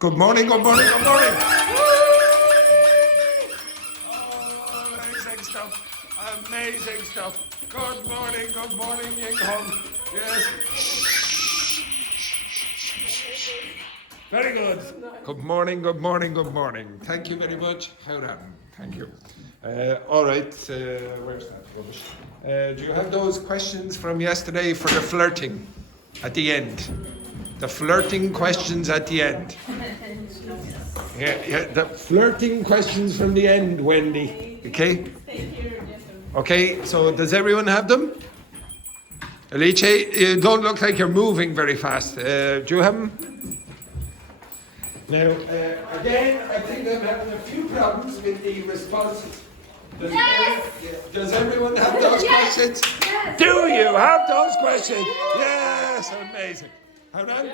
Good morning, good morning, good morning. Oh, amazing stuff. Amazing stuff. Good morning, Ying Hong. Yes. Very good. Good morning, good morning, good morning. Thank you very much. Howdan. Thank you. All right, where's that rubbish? Do you have those questions from yesterday for the flirting at the end? The flirting questions at the end. Yeah, the flirting questions from the end, Wendy. Okay? Okay, so does everyone have them? Alice, you don't look like you're moving very fast. Do you have them? Now, again, I think I'm having a few problems with the responses. Does everyone have those questions? Yes. Do you have those questions? Yes, amazing. Hold on.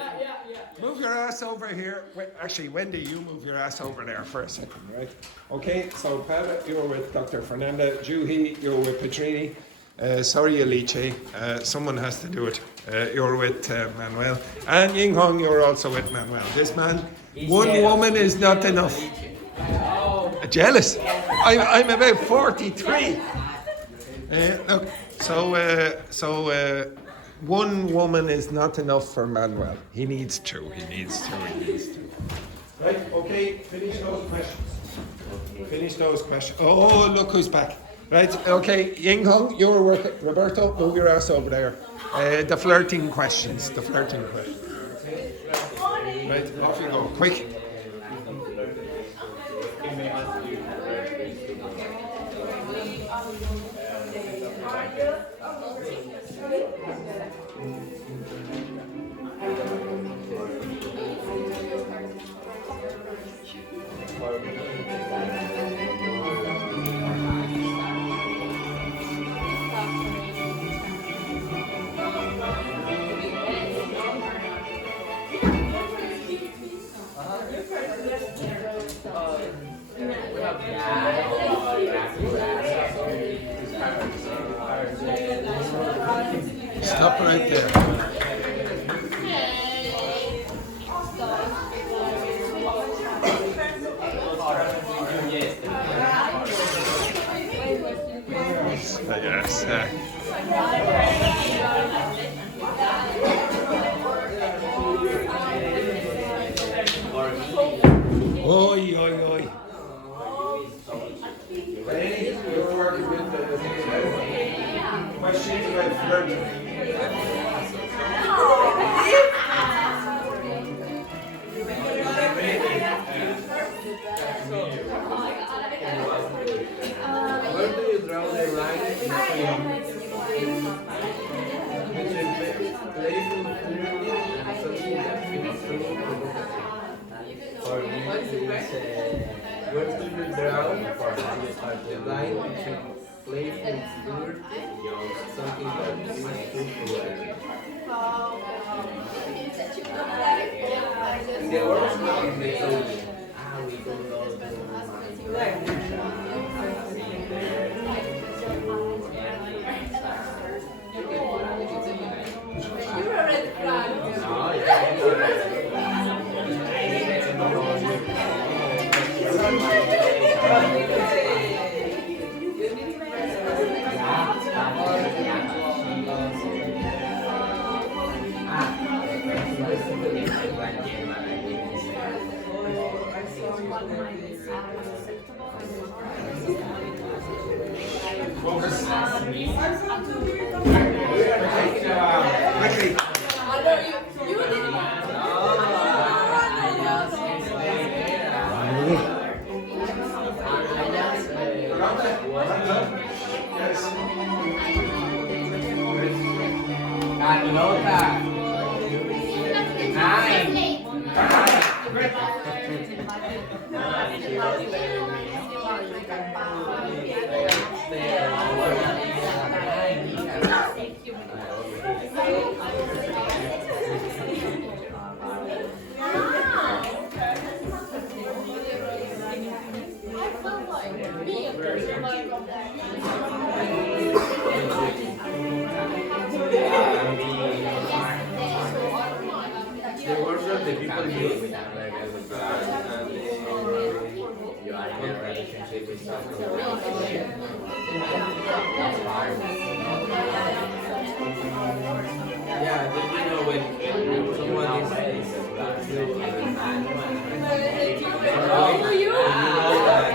Move your ass over here. Actually, Wendy, you move your ass over there for a second, right? Okay, so Pava, you're with Dr. Fernanda. Juhi, you're with Petrini. Sorry, Alice, someone has to do it. You're with Manuel. And Ying Hong, you're also with Manuel. This man, one woman is not enough. Jealous? I'm about 43. Look, so one woman is not enough for Manuel. He needs two. Right, okay, finish those questions. Oh, look who's back. Right, okay, Ying Hong, you're working. Roberto, move your ass over there. The flirting questions. Right, off you go, quick. Stop right there. Yes. Oi, oi, oi. Ready? You're working with the questions about flirting. Where do you draw the line between playful flirting and something that feels true? For me, where do you draw the line between playful flirt and something that feels true? In the words of the song, we don't know. Quickly. The words that the people use Yeah, but you know when someone is still you know that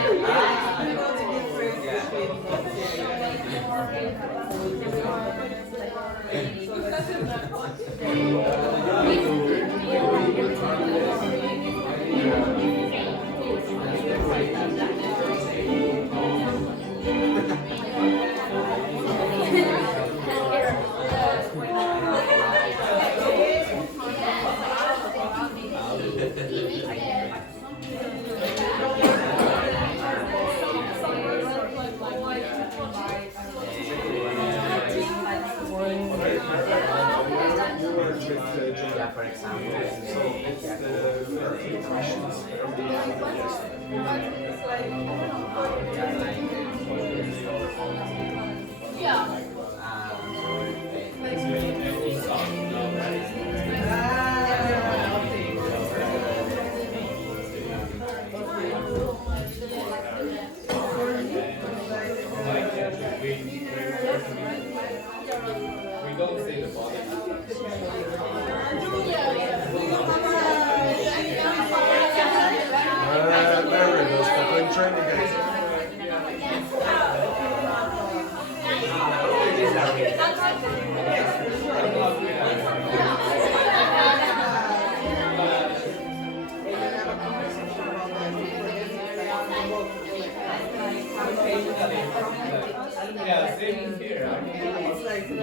yeah, for example. We don't say the body. There it is, but when trying to get Yeah, same here. I mean, it's like in the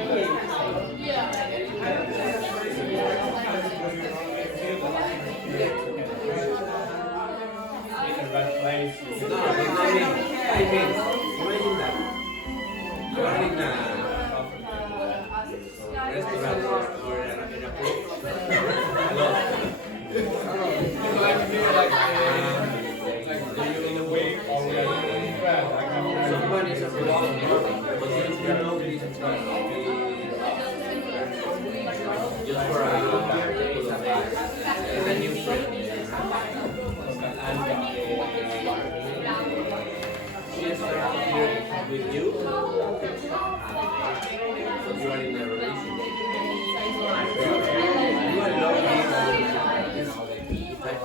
right place. No, but I mean, imagine that. You are in a restaurant or in a club. Like here, like in a way already. Someone is abroad, but you know this is not just for a new friend. She is here with you, but you are in a relationship. You are loving this type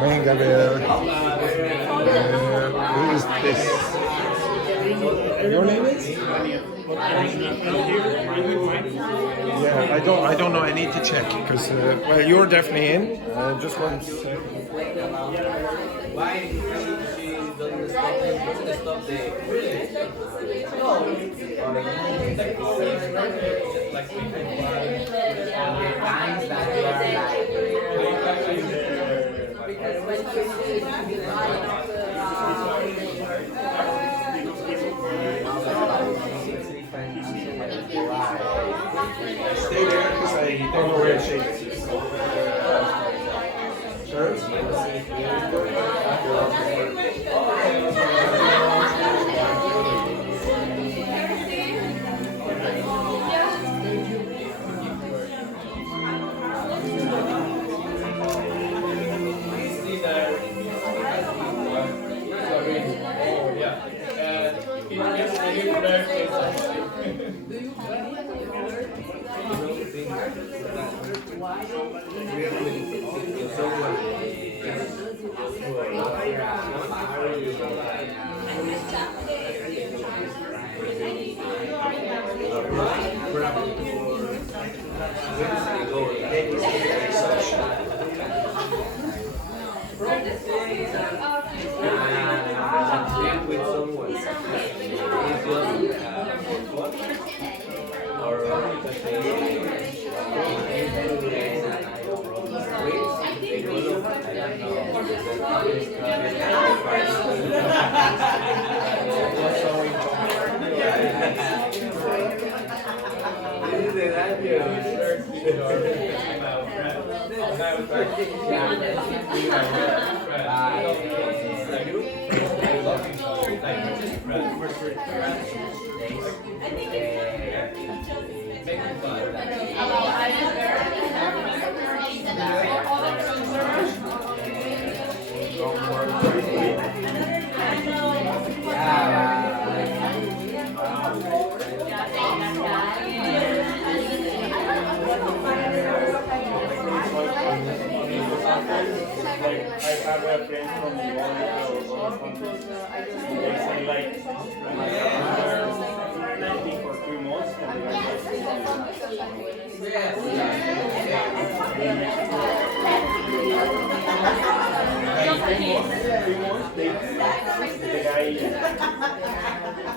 Venga, who is this? Your name is? Yeah, I don't know. I need to check because well, you're definitely in. Just one second. why she doesn't stop Stay there because I don't know where she is. We're or because they influence and I don't know the streets, they go look, I don't know, the public was so this is the radio search Like I have a friend from the countries. They say like dating for 3 months and they are just 3 months dating. The guy they get married.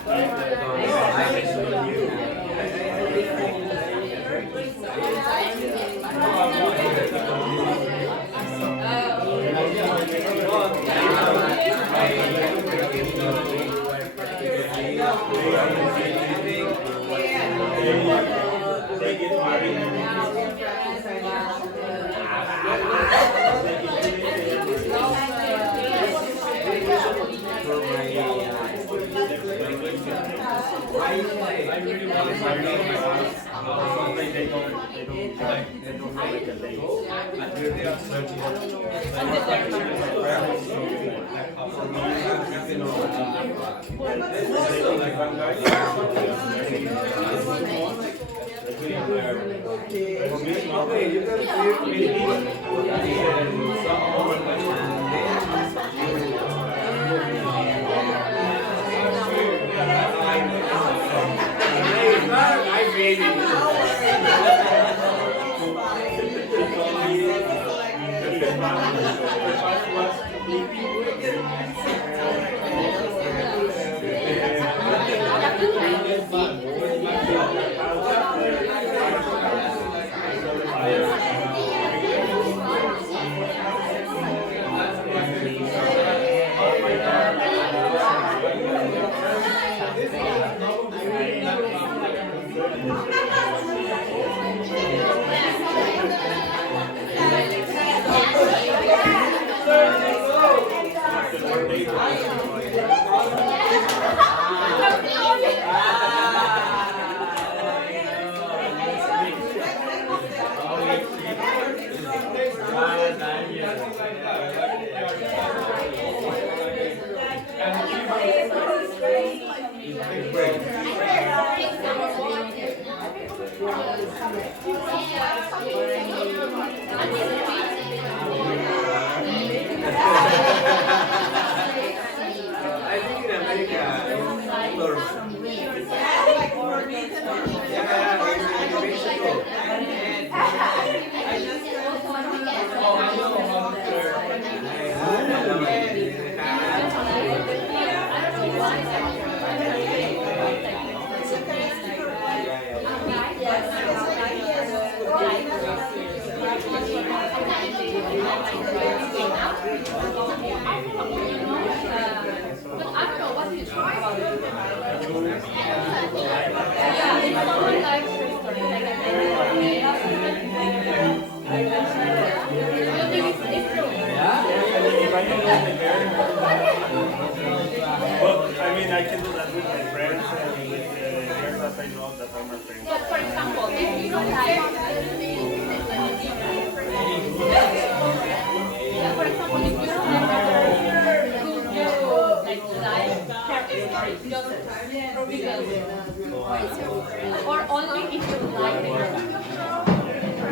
Or only if you like it.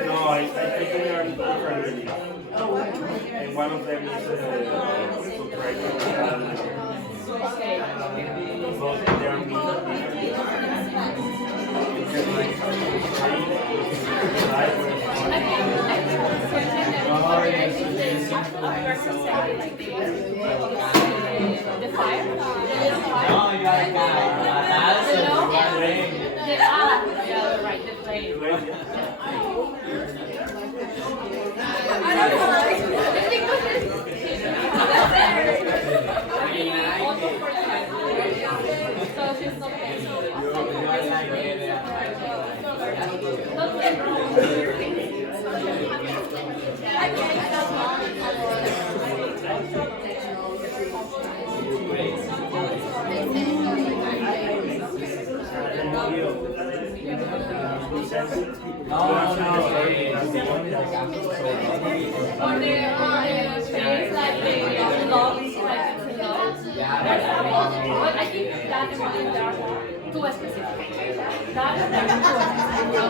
No, I think they are different. And one of them is subtracting. Both they are The fire? The little fire? No, you are Or the phrase like the love, like to love. There's a lot, but I think that one there are too specific. That there are too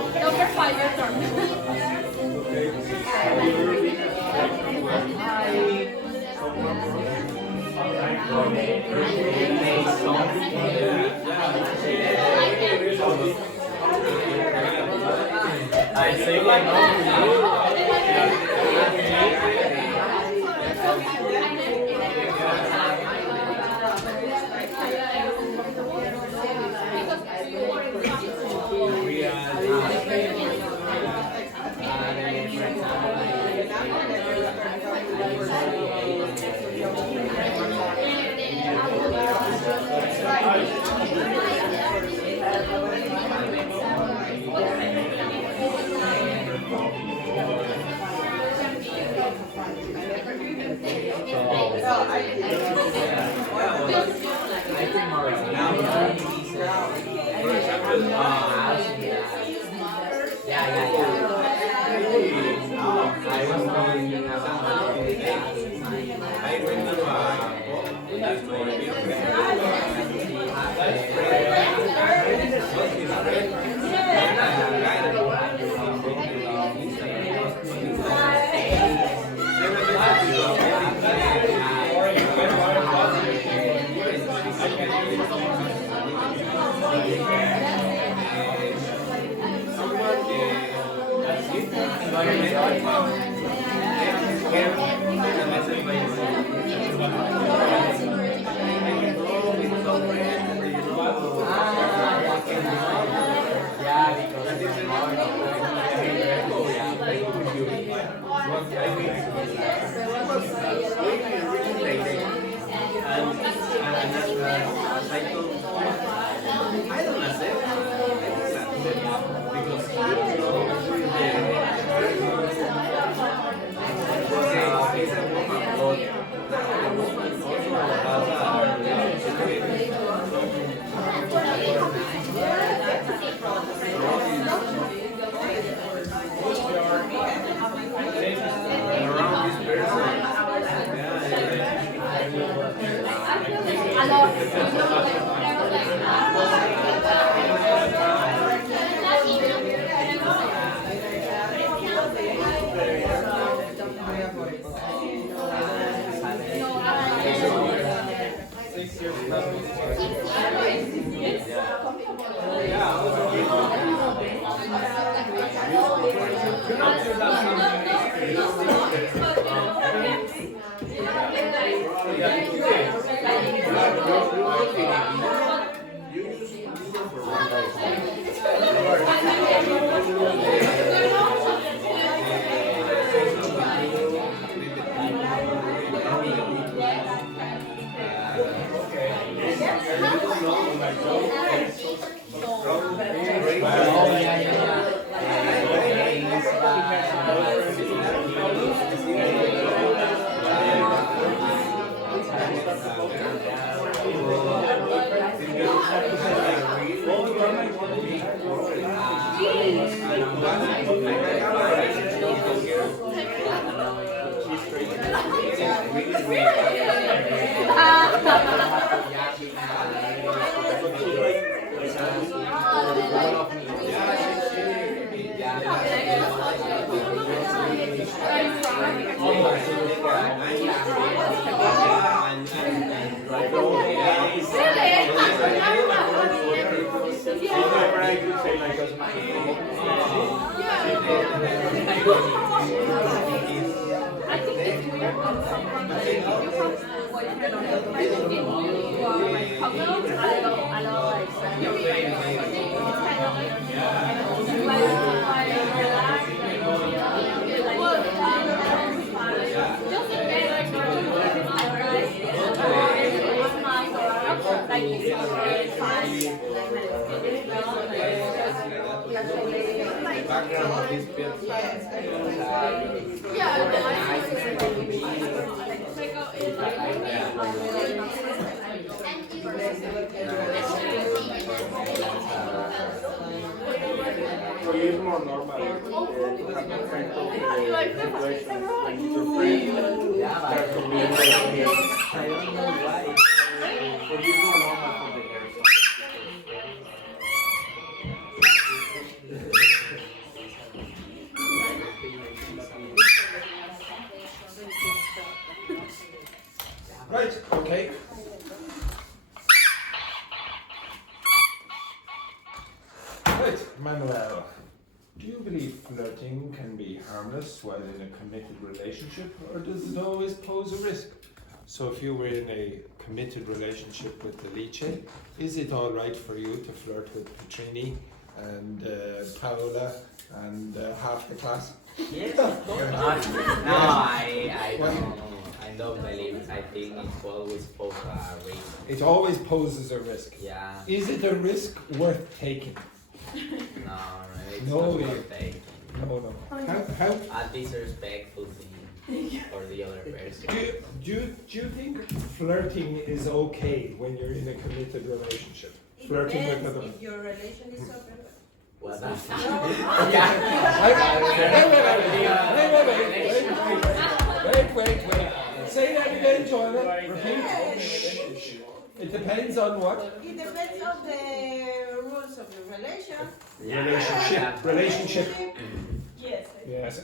okay, number 5, your turn. I say like background of this film. Yeah, For you, it's more normal to have a kind of situation when your friend starts to be I don't know why. for you, it's more normal for the girls. Right, okay. Right, Manuel. Do you believe flirting can be harmless while in a committed relationship, or does it always pose a risk? So if you were in a committed relationship with Alice, is it all right for you to flirt with Petrini and Paola and half the class? Yes, of course. No, I don't believe. I think it's always pose a risk. It always poses a risk. Yeah. Is it a risk worth taking? No, it's No, not yeah. worth taking. No. How? A disrespectful thing for the other person. Do you think flirting is okay when you're in a committed relationship? Flirting with other. If your relation is open. What's that? Wait. Say that again, Joanna. Repeat. It depends on what? It depends on the rules of the relation. Relationship. Yes. Yes.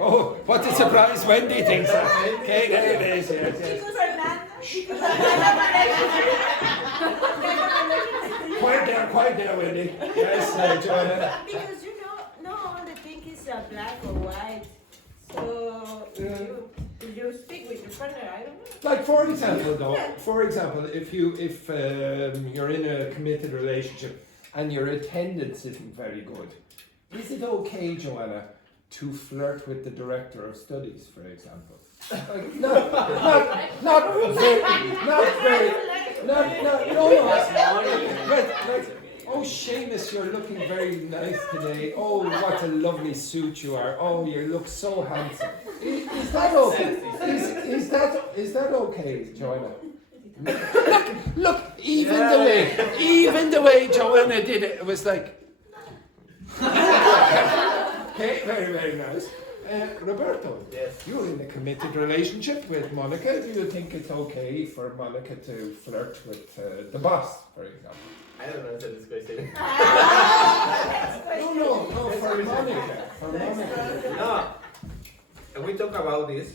Oh, what a surprise Wendy thinks that. Okay, there it is. Yes. Quiet there, Wendy. Yes, Joanna. Because you know, not all the thing is black or white. So if you speak with your partner, I don't know. Like for example, if you're in a committed relationship and your attendance isn't very good, is it okay, Joanna, to flirt with the director of studies, for example? Like, no. Oh, Seamus, you're looking very nice today. Oh, what a lovely suit you are. Oh, you look so handsome. Is that okay? Is that okay, Joanna? Look, even the way Joanna did it, it was like. Okay, very, very nice. Roberto, Yes. you're in a committed relationship with Monica. Do you think it's okay for Monica to flirt with the boss, for example? I don't answer this question. No, for Monica. No, we talk about this,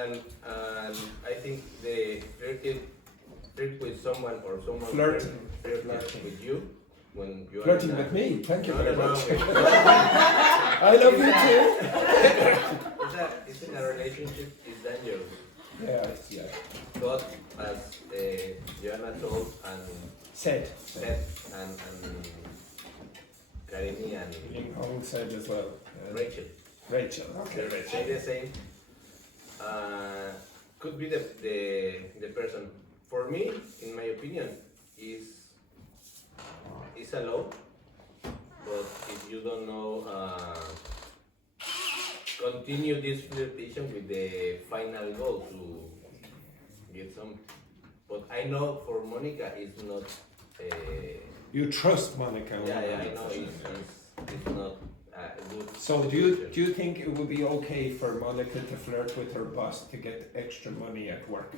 and I think the flirt with someone or someone Flirting with you when you are Flirting with me, thank you very much. with- I love you too. It's in a relationship is dangerous. Yeah. But as Joanna told and Said. and Karini and Ling Hong said as well. Rachel. Rachel. Okay, They Rachel. say the same. Could be the person. For me, in my opinion, is allowed. But if you don't know, continue this flirtation with the final goal to get some. But I know for Monica, it's not. You trust Monica. I know it's not good. So do you think it would be okay for Monica to flirt with her boss to get extra money at work?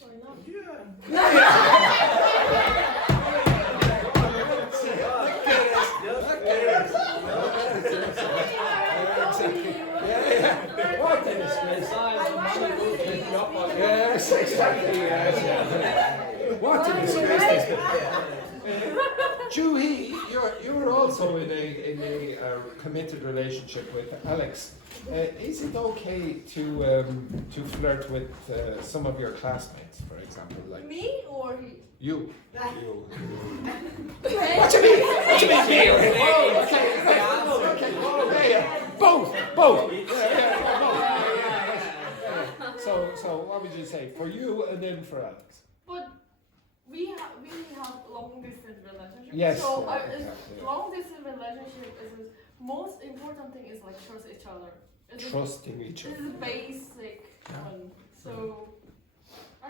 why not? What a disgrace. Yes, exactly. Yes. What a disgrace. Juhi, you're also in a committed relationship with Alex. Is it okay to flirt with some of your classmates, for example, like Me or he? you? Ah. What do you mean? What do you mean? Oh, okay. Both. So what would you say for you and then for Alex? But we have long distance relationship. Yes. So Yeah. long distance relationship is the most important thing is like trust each other. Trusting each This other. is basic one. So I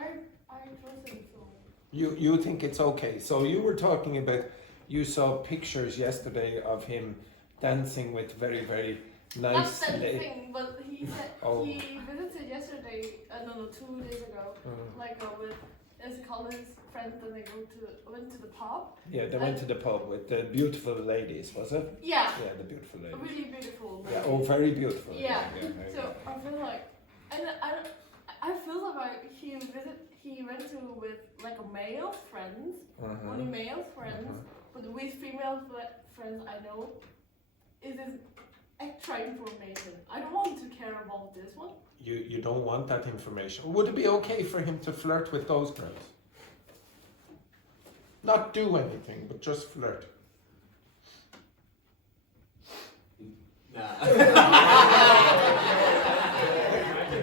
trust him. So You think it's okay. So you were talking about, you saw pictures yesterday of him dancing with very, very not nice that lady. thing, but he said Oh. he visited yesterday. No, 2 days ago. Like with his college friends, and they went to the pub. Yeah, they went to the pub with the beautiful ladies, was it? Yeah, Yeah, the beautiful a ladies. really beautiful. Yeah, oh, very beautiful. Yeah. yeah. So I feel like, and I feel like he went to with like a male friends, only male friends, but with female friends I know, it is extra information. I don't want to care about this one. You don't want that information. Would it be okay for him to flirt with those girls? Not do anything, but just flirt.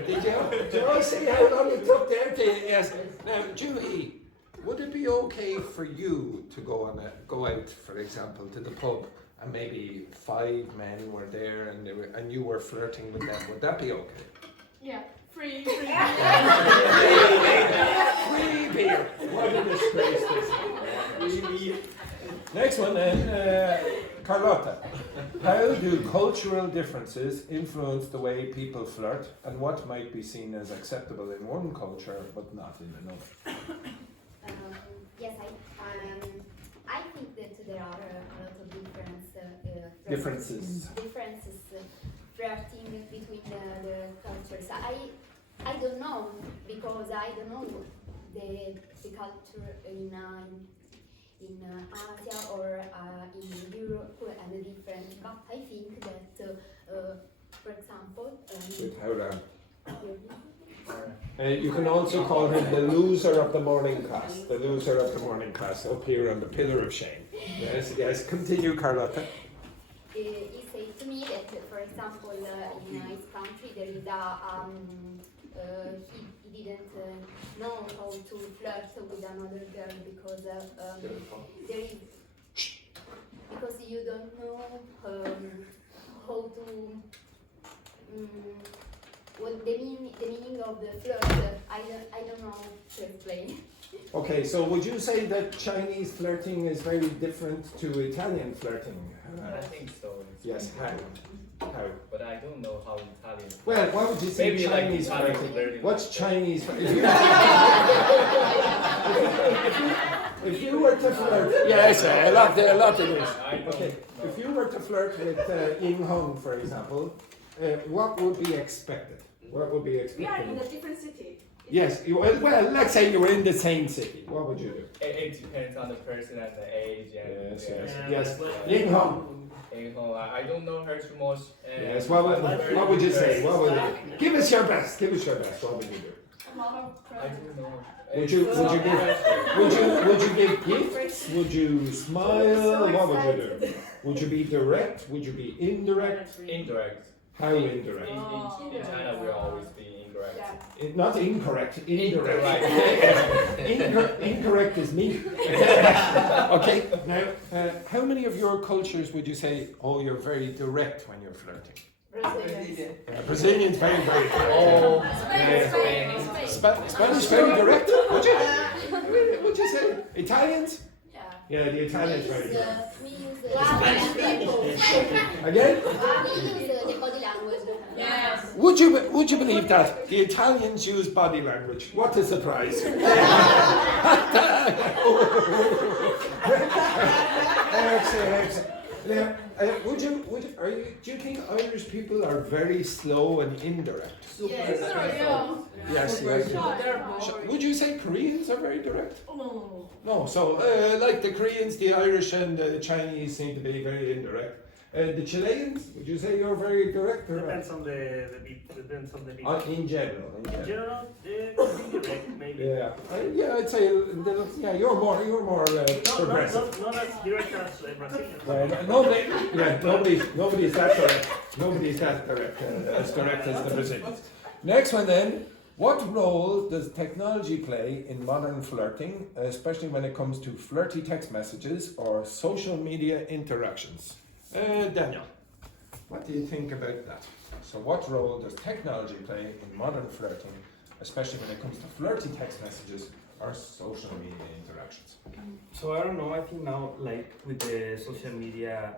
Did you see how long it took there to yes? Now, Julie, would it be okay for you to go out, for example, to the pub, and maybe 5 men were there, and you were flirting with them? Would that be okay? Yeah, free. Free beer. What a disgrace this is. Next one then, Carlotta. How do cultural differences influence the way people flirt, and what might be seen as acceptable in one culture but not in another? Yes, I think that there are a lot of Differences. flirting between the cultures. I don't know, because I don't know the culture in Asia or in Europe and the different. But I think that, for example, You can also call him the loser of the morning class. The loser of the morning class, up here on the pillar of shame. Yes, continue, Carlotta. he said to me that, for example, in his country there is he didn't know how to flirt with another girl because there is because you don't know how to what the meaning of the flirt. I don't know to explain. Okay, so would you say that Chinese flirting is very different to Italian flirting? I think so. Yes, how? But I don't know how Italian. Well, what would you say Maybe like Chinese Italian flirting? flirting. What's Chinese flirting? If you were to flirt, yes, a lot it is. Okay, if you were to flirt with Ying Hong, for example, what would be expected? What would be expected? We are in a different city. Yes, well, let's say you were in the same city. What would you do? It depends on the person and the age. And Yes. Ying Hong. I don't know her too much. Yes. What would you say? What would you? Give us your best. What would you do? A lot of I don't know. Would you give gifts? Would you smile? What would you do? Would you be direct? Would you be indirect? Indirect. How indirect? In China, we always be indirect. Not incorrect. Indirect. Incorrect is me. Okay. Now, how many of your cultures would you say? Oh, you're very direct when you're flirting. Brazilians very direct. Oh, Spanish very direct. Would you say Italians? Yeah, the Italians very direct. We use Spanish people. Again? We use the body language. Yes. Would you believe that the Italians use body language? What a surprise! Now, do you think Irish people are very slow and indirect? Yes. Would you say Koreans are very direct? Oh, No. So, like the Koreans, the Irish, and the Chinese seem to be very indirect. The Chileans, would you say you're very direct or Depends on the beat. Depends on the beat. in general? In general, could be direct, maybe. Yeah, I'd say you're more progressive. Not as direct as Brazilian. Nobody's that direct. Nobody's that direct, as direct as the Brazilians. Next one then, What role does technology play in modern flirting, especially when it comes to flirty text messages or social media interactions? Daniel, what do you think about that? So what role does technology play in modern flirting, especially when it comes to flirty text messages or social media interactions? So I don't know, I think now like with the social media,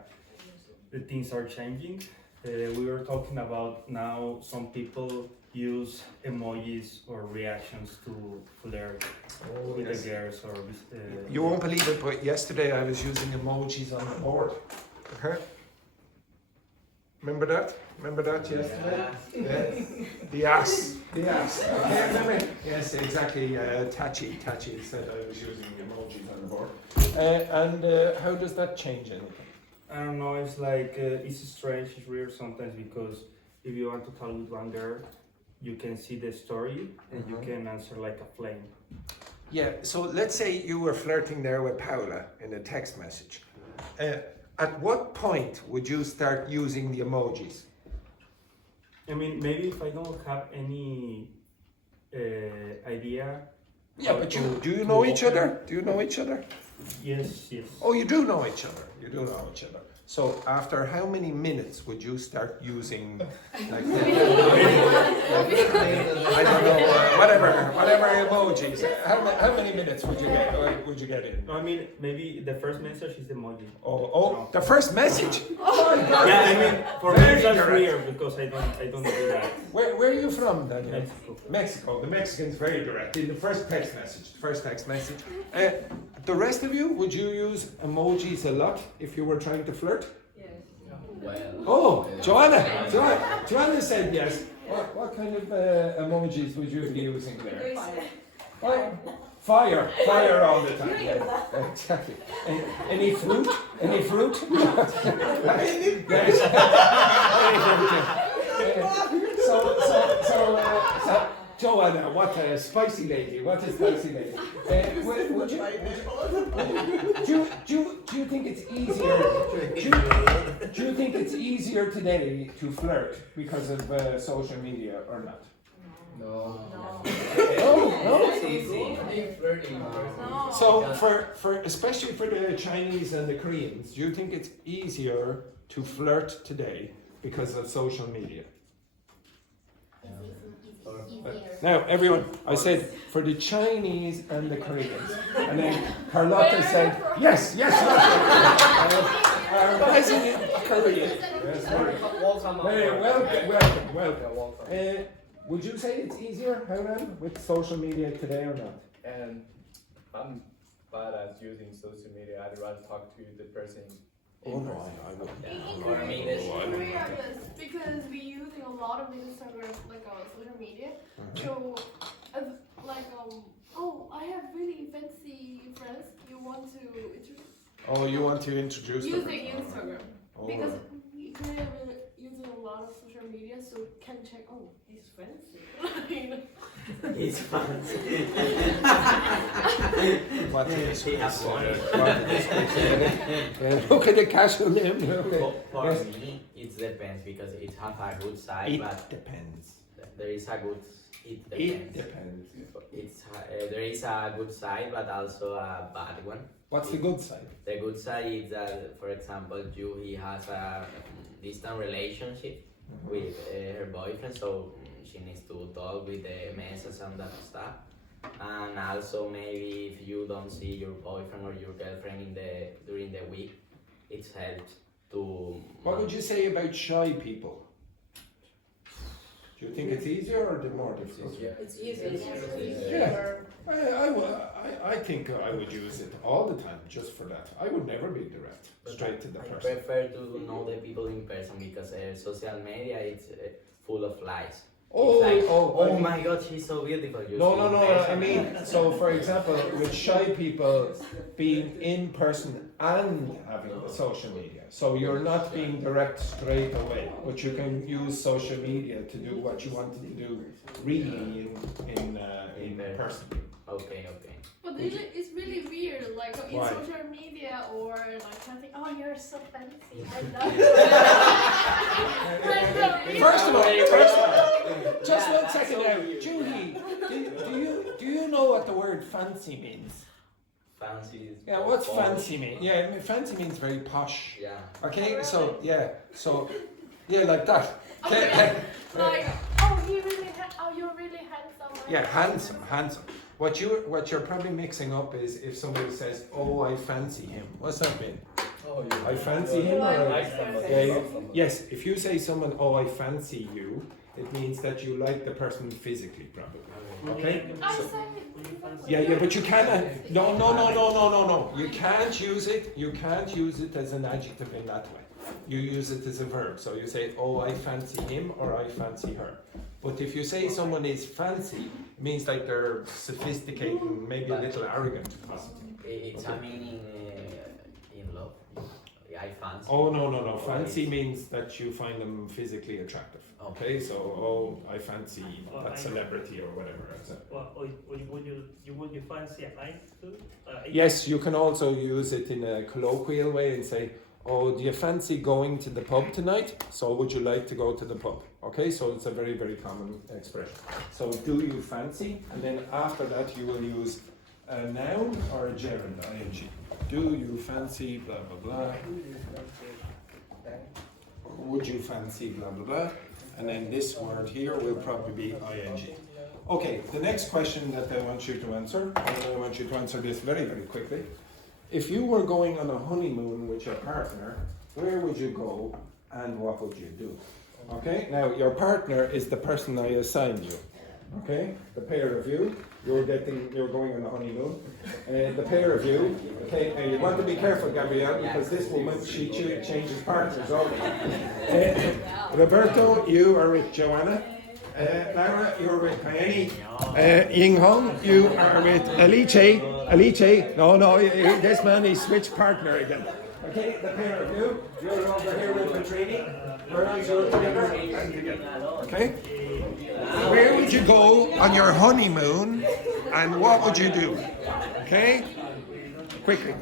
the things are changing. We were talking about now some people use emojis or reactions to flirt with the girls or You won't believe it, but yesterday I was using emojis on the board. Okay? Remember that? Remember that yesterday? Yeah. The ass. The ass. Okay, remember? Yes, exactly. Tachi said I was using emojis on the board. And how does that change anything? I don't know, it's like it's strange, it's weird sometimes because if you want to talk with one girl, you can see the story and you can answer like a flame. Yeah, so let's say you were flirting there with Paula in a text message. At what point would you start using the emojis? I mean, maybe if I don't have any idea. Yeah, but do you know each other? Do you know each other? Yes. Oh, you do know each other. You do know each other. So after how many minutes would you start using like I don't know, whatever emojis? How many minutes would you get in? No, I mean, maybe the first message is the emoji. Oh, the first message. Yeah, I mean, for me it's just weird because I don't do that. Where are you from, Daniel? Mexico. Mexico. The Mexican's very direct. In the first text message. The rest of you, would you use emojis a lot if you were trying to flirt? Yes. Oh, Joanna said yes. What kind of emojis would you be using there? Fire all the time. Yeah, exactly. Any fruit? Any fruit? Yes. So, Joanna, what a spicy lady! What a spicy lady! Do you think it's easier? Do you think it's easier today to flirt because of social media or not? No. No. It's easy. Flirting. So for especially for the Chinese and the Koreans, do you think it's easier to flirt today because of social media? Now, everyone, I said for the Chinese and the Koreans, and then Carlotta said yes. Our president Korean. Yes, welcome. Would you say it's easier, Howard, with social media today or not? And I'm bad at using social media. I'd rather talk to the person. Oh no, I wouldn't. For me, this because we using a lot of Instagram, like social media. So, oh, I have really fancy friends. You want to introduce? Oh, you want to introduce them? Using Instagram because we kind of using a lot of social media, so can check. Oh, he's fancy. It's fancy. What is He has money. Look at the cash on him. For me, it depends because it has a good side, but depends. there is a good. It It depends. depends. There is a good side, but also a bad one. What's the good side? The good side is that, for example, he has a distant relationship with her boyfriend, so she needs to talk with the messages and that stuff. And also, maybe if you don't see your boyfriend or your girlfriend during the week, it helps to. What would you say about shy people? Do you think it's easier or more difficult? It's easier. I think I would use it all the time just for that. I would never be direct, straight to the I person. prefer to know the people in person because social media is full of lies. Oh, It's like, I mean- my God, she's so beautiful. You No, see no, in no. person. I mean, so for example, with shy people being in person and having the social media, so you're not being direct straight away, but you can use social media to do what you wanted to do really in person. Okay. But it's really weird. like in Why? social media or like something. Oh, you're so fancy. I love you. First of all, just 1 second now. Julie, do you know what the word fancy means? Fancy is. Yeah, what's posh. fancy mean? Yeah, I mean, fancy means very posh. Yeah. Okay, so like that. Okay. Like, oh, you're really handsome. Yeah, handsome. What you're probably mixing up is if somebody says, "Oh, I fancy him." What's that mean? Oh, I fancy him. I Or, like someone. yeah, yes, if you say someone, "Oh, I fancy you," it means that you like the person physically, probably. Okay. I So- said yeah, but you cannot. No. You can't use it. You can't use it as an adjective in that way. You use it as a verb. So you say, "Oh, I fancy him," or "I fancy her." But if you say someone is fancy, it means like they're sophisticated, and maybe a little arrogant, possibly. It's a meaning in love. I fancy. Oh no. Fancy means that you find them physically attractive. Okay, so I fancy that celebrity or whatever. Would you fancy a night too? Yes, you can also use it in a colloquial way and say, "Oh, do you fancy going to the pub tonight? So would you like to go to the pub?" Okay, so it's a very, very common expression. So do you fancy? And then after that you will use a noun or a gerund, ing. Do you fancy blah, blah, blah. Would you fancy blah, blah, blah. And then this word here will probably be ing. Okay, the next question that I want you to answer, and I want you to answer this very, very quickly. If you were going on a honeymoon with your partner, where would you go and what would you do? Okay, now your partner is the person I assign you. Okay, the pair of you, you're going on a honeymoon. The pair of you, okay, now you want to be careful, Gabrielle, because this woman, she changes partners all the time. Roberto, you are with Joanna. Laura, you're with Kayeni. Ying Hong, you are with Alice. Alice, no, this man is switched partner again. Okay, the pair of you, you're over here with Petrini. Girls, you're together and together. Okay? Where would you go on your honeymoon and what would you do? Okay? Quickly.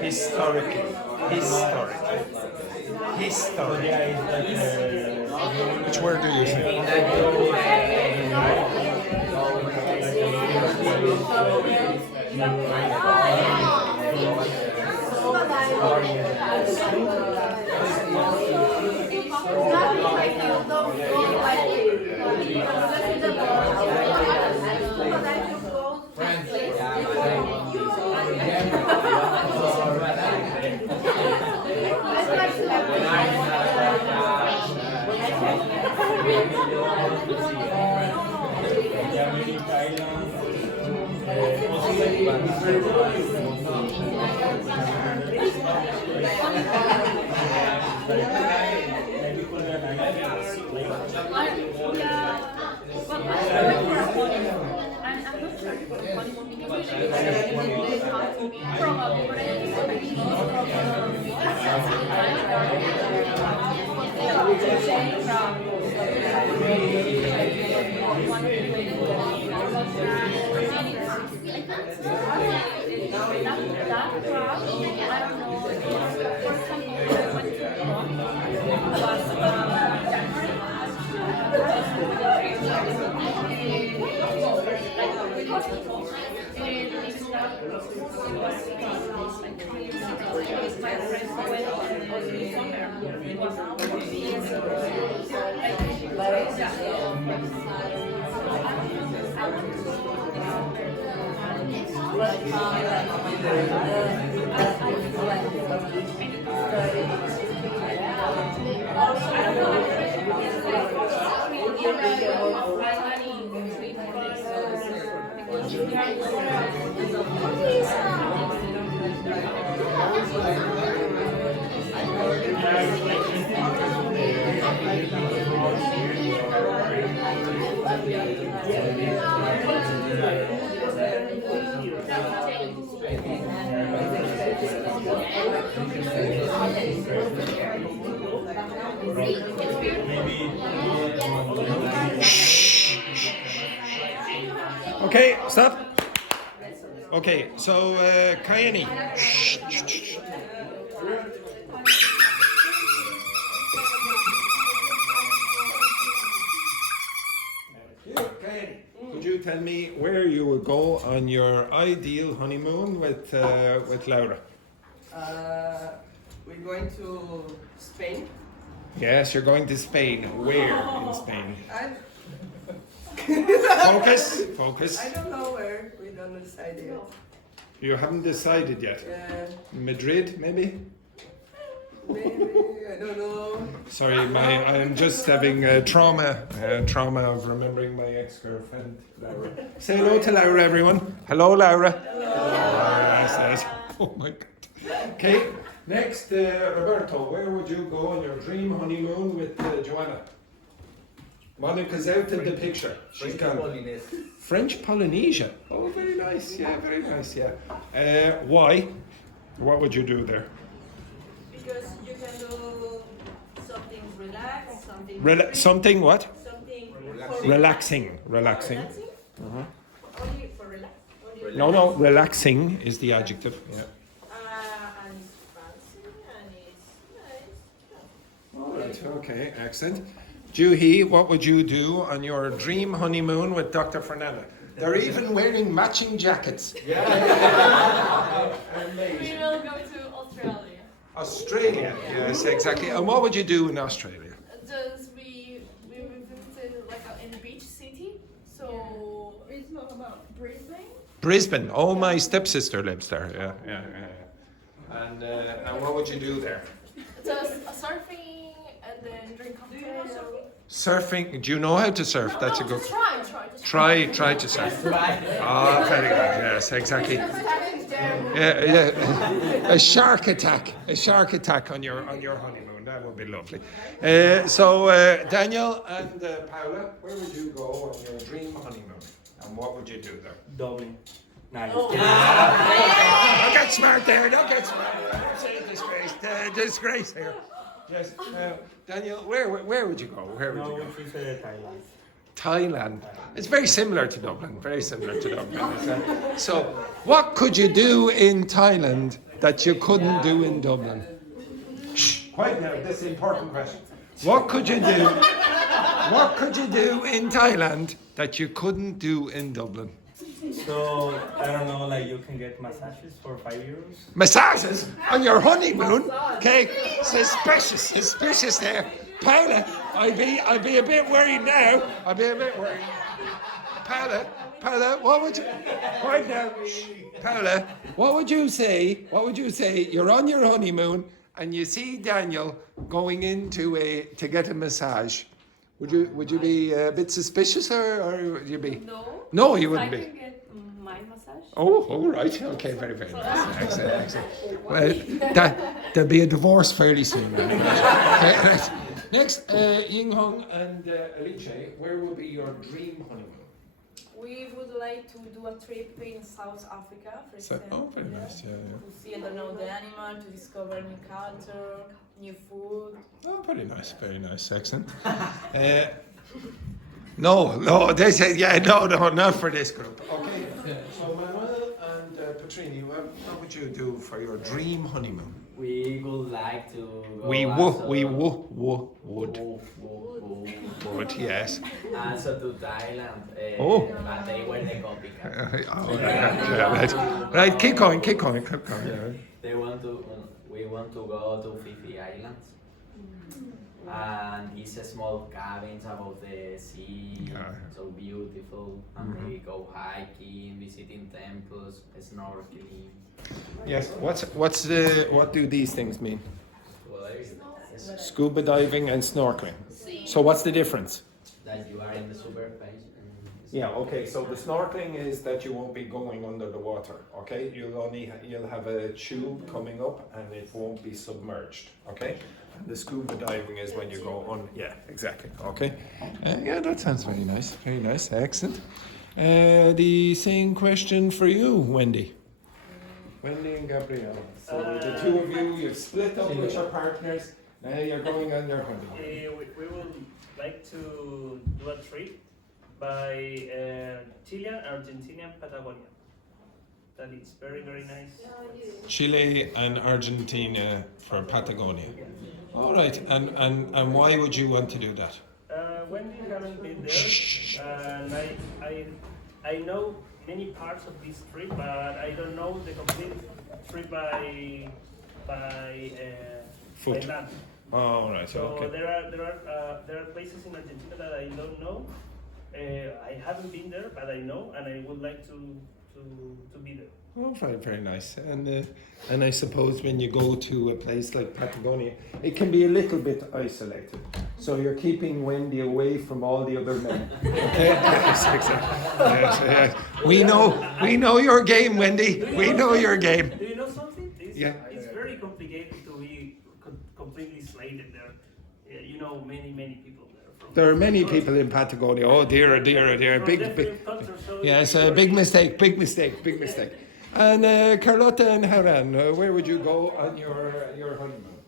Historically. Which word do you say? Okay, stop. Okay, so Kayani. Could you tell me where you would go on your ideal honeymoon with Laura? We're going to Spain. Yes, you're going to Spain. Where in Spain? Focus. I don't know where. We don't decide yet. You haven't decided yet. Madrid, maybe? Maybe, I don't know. Sorry, I'm just having trauma of remembering my ex-girlfriend, Laura. Say hello to Laura, everyone. Hello, Laura. Hello. Oh my God. Okay, next, Roberto, where would you go on your dream honeymoon with Joanna? Monica's out in the picture. She's gone. French Polynesia. Oh, very nice. Yeah, very nice. Yeah. Why? What would you do there? Because you can do something relaxed, something. Something what? Something Relaxing. Relaxing? Uh-huh. Only for relax? Only No, relaxing is the adjective. Yeah. And it's fancy and it's nice. All right. Okay. Excellent. Juhi, what would you do on your dream honeymoon with Dr. Fernanda? They're even wearing matching jackets. We will go to Australia. Australia. Yes, exactly. And what would you do in Australia? Just we visited like in a beach city. So it's not about Brisbane. Brisbane. Oh, my stepsister lives there. Yeah. And what would you do there? Just surfing and then drink cocktails. Surfing. Do you know how to surf? That's a good. Just Try to surf. Ah, very good. Yes, exactly. Yeah. A shark attack on your honeymoon. That would be lovely. So Daniel and Paula, where would you go on your dream honeymoon, and what would you do there? Dublin. Nice. Don't get smart there. Don't get smart. Don't say disgrace. Disgrace here. Yes. Daniel, where would you go? Where would you go? We say Thailand. Thailand. It's very similar to Dublin. Very similar to Dublin. So, what could you do in Thailand that you couldn't do in Dublin? Shh, quiet now. This is an important question. What could you do? What could you do in Thailand that you couldn't do in Dublin? So, I don't know, like you can get massages for €5. Massages on your honeymoon? Okay, suspicious there. Paula, I'd be a bit worried now. I'd be a bit worried. Paula, what would you? Quiet now. Paula, what would you say? What would you say? You're on your honeymoon and you see Daniel going into to get a massage. Would you be a bit suspicious or would you be? No. No, you wouldn't I be. can get my massage. Oh, all right. Okay, very nice. Excellent. Well, there'll be a divorce fairly soon. Okay, right. Next, Ying Hong and Alice, where will be your dream honeymoon? We would like to do a trip in South Africa, for example. Very nice. Yeah. To see, I don't know, the animal, to discover new culture, new food. Oh, very nice. Excellent. No, they said, no, not for this group. Okay, so Manuel and Petrini, what would you do for your dream honeymoon? We would like to go We would, would. yes. Also to Thailand. But they were the copycat. Right, keep going. We want to go to 50 islands. And it's a small cabins above the sea, so beautiful. And we go hiking, visiting temples, snorkeling. Yes. What do these things mean? Scuba diving and snorkeling. So what's the difference? That you are in the superficie. Yeah. Okay. So the snorkeling is that you won't be going under the water. Okay. You'll have a tube coming up and it won't be submerged. Okay. The scuba diving is when you go on. Yeah, exactly. Okay. That sounds very nice. Very nice. Excellent. The same question for you, Wendy. Wendy and Gabrielle. So the two of you've split up with your partners. Now you're going on your honeymoon. We would like to do a trip by Chile, Argentina, and Patagonia. That is very nice. Chile and Argentina for Patagonia. All right. And why would you want to do that? When we haven't been there, and I know many parts of this trip, but I don't know the complete trip by Foot. by land. Oh, right. So Okay. there are places in Argentina that I don't know. I haven't been there, but I know, and I would like to be there. Oh, very nice. And I suppose when you go to a place like Patagonia, it can be a little bit isolated. So you're keeping Wendy away from all the other men. Okay? Yes, exactly. Yes. We know your game, Wendy. We know your game. Do you know something? It's very complicated to be completely slated there. Many people there. There are many people in Patagonia. Oh dear. Big. Yes, big mistake. And Carlotta and Haran, where would you go on your honeymoon?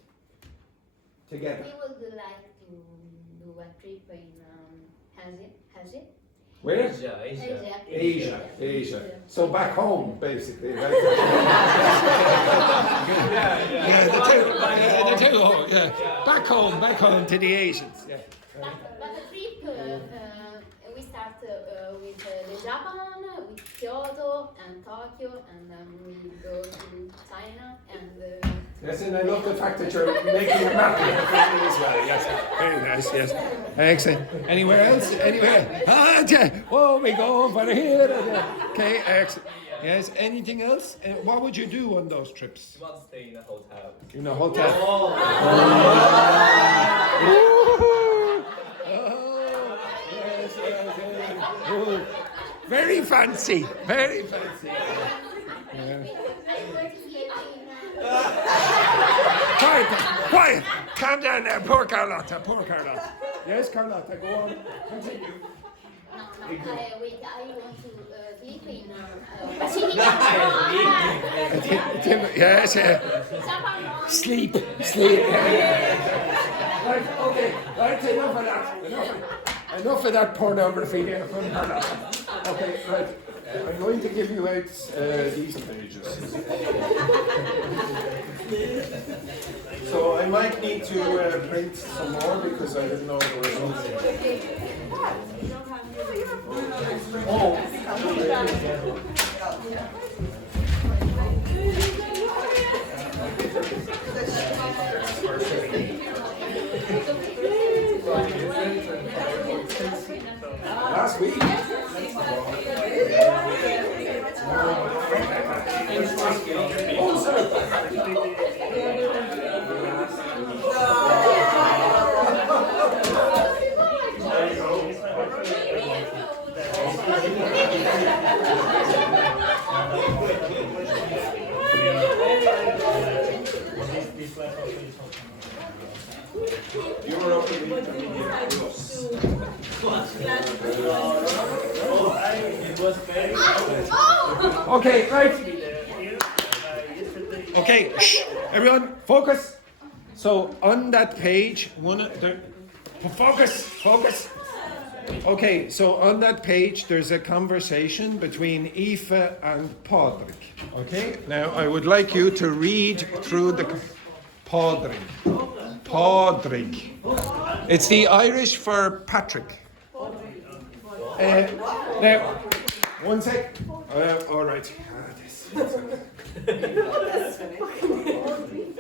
Together. We would like to do a trip in Asia. Where? Asia. So back home, basically. Right? The two. Back home to the Asians. Yeah. But the trip, we start with the Japan, with Kyoto and Tokyo, and then we go to China and Yes, and I love the fact that you're making a map of it as well. Yes, very nice. Yes, excellent. Anywhere else? Anywhere? Ah, yeah. Oh, we go over here. Okay, excellent. Yes. Anything else? What would you do on those trips? You want to stay in a hotel. In a hotel. Oh, yes, yes. Oh. Very fancy. Very fancy. Yeah. Quiet. Calm down there. Poor Carlotta. Yes, Carlotta, go on. Continue. Wait, I want to sleep in Yes, Sleep. Right, okay. Right, enough of that. Enough of that pornography there from Carlotta. Okay, right. I'm going to give you out these pages. So I might need to print some more because I didn't know the results. Oh. Last week. Oh, sir. You were up with me. Okay, right. Okay, shh. Everyone, focus. So on that page, focus. Okay, so on that page, there's a conversation between Aoife and Padraig. Okay, now I would like you to read through the Padraig. It's the Irish for Patrick. Now, one sec. All right.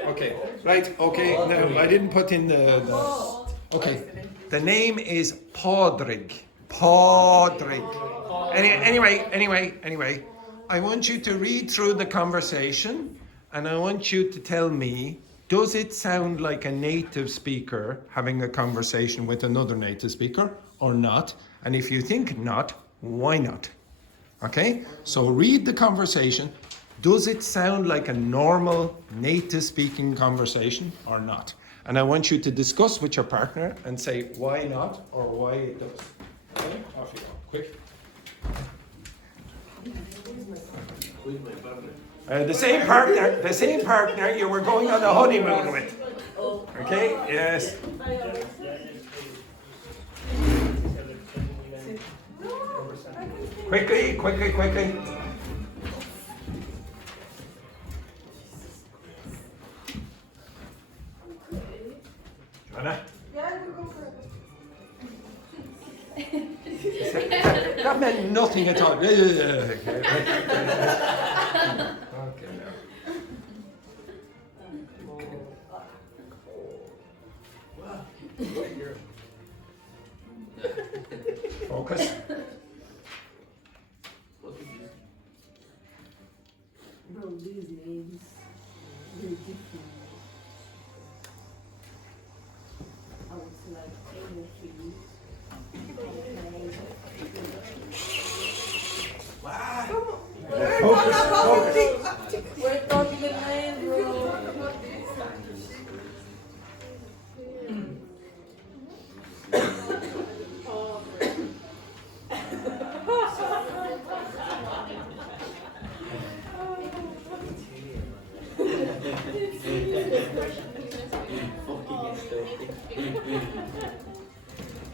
Okay, right. Okay, now I didn't put in the okay. The name is Padraig. Anyway, I want you to read through the conversation and I want you to tell me, does it sound like a native speaker having a conversation with another native speaker or not? And if you think not, why not? Okay, so read the conversation. Does it sound like a normal native speaking conversation or not? And I want you to discuss with your partner and say why not or why it does. Okay, off you go, quick. The same partner you were going on a honeymoon with. Okay, yes. Quickly. Joanna? That meant nothing at all. Okay, now. Focus. Bro, these names, they're different. I was like, Focus. we're talking the name, bro.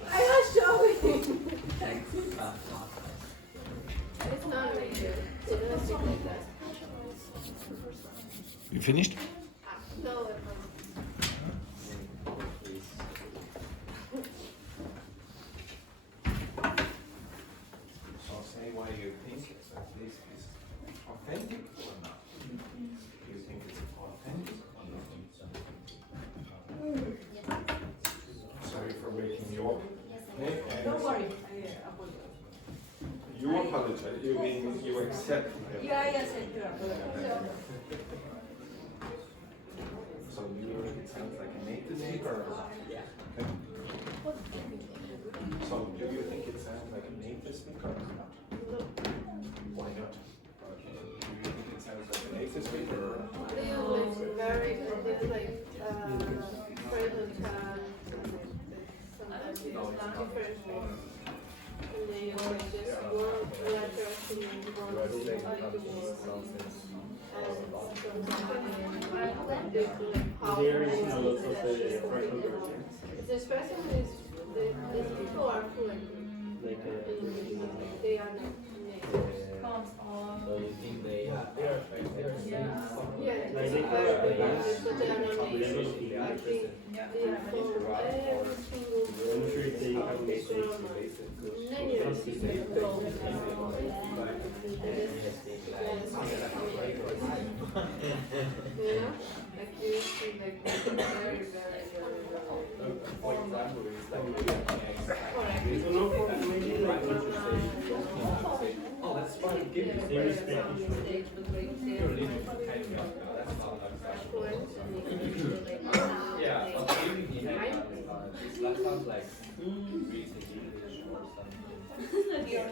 I was showing. You finished? No. So say why you think that this is authentic or not. You think it's authentic or not? up. Okay? Don't worry. You apologize. You mean you accept it. Yeah, I accept your apology. So you think it sounds like a native speaker? Yeah. Okay. So do you think it sounds like a native speaker? Why not? Do you think it sounds like a native speaker? It's very like present sometimes different. And they always just word letters in one like the word. And they like how There is a lot of the partial version. the special is the people are fluent. Like They are not native. So you think they are Yeah, Like they but have they are advanced not native. I think they are from every single I'm not sure if they have native. Yeah, like you see, like very, very, For example, it's like So no, maybe like oh, that's fine. Give it. they respect each other. You're living kind of that's not acceptable. Yeah, but maybe he had this that sounds like recent English or something. Real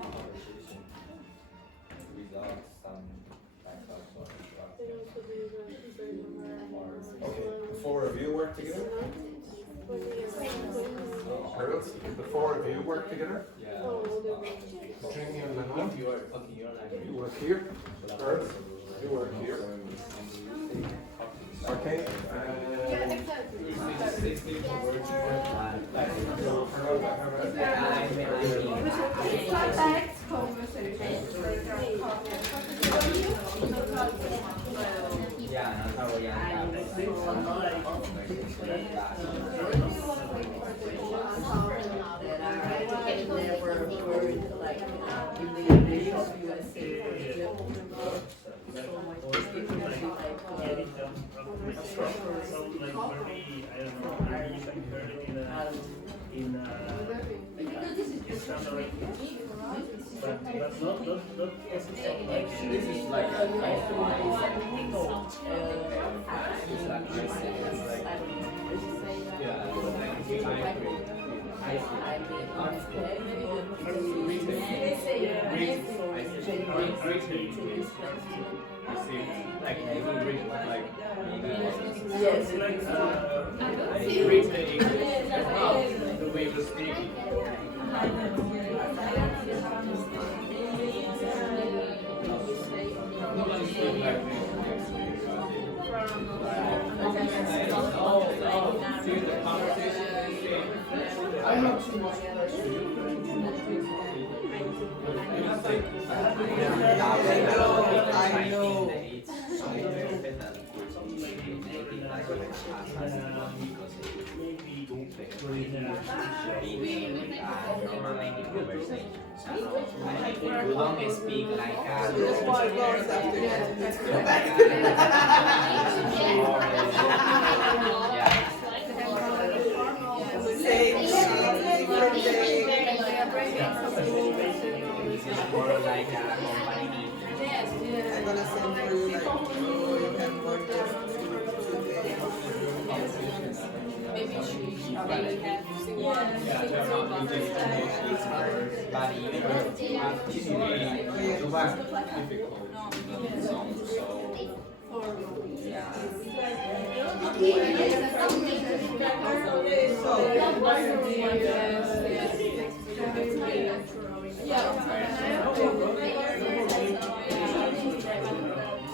conversation without some backups or Okay, the four of you work together? Girls, the four of you work together? Yeah. String and Lana. You You work here. Girls, you work here. Okay. Contact conversation. This is like Yes, like read the English the way you speak. Nobody speaks like me. See the conversation. I have too much I know. You don't speak like more like a company. I'm gonna send you like, oh, you have more Maybe she already had But even though you have this really difficult songs, so yeah.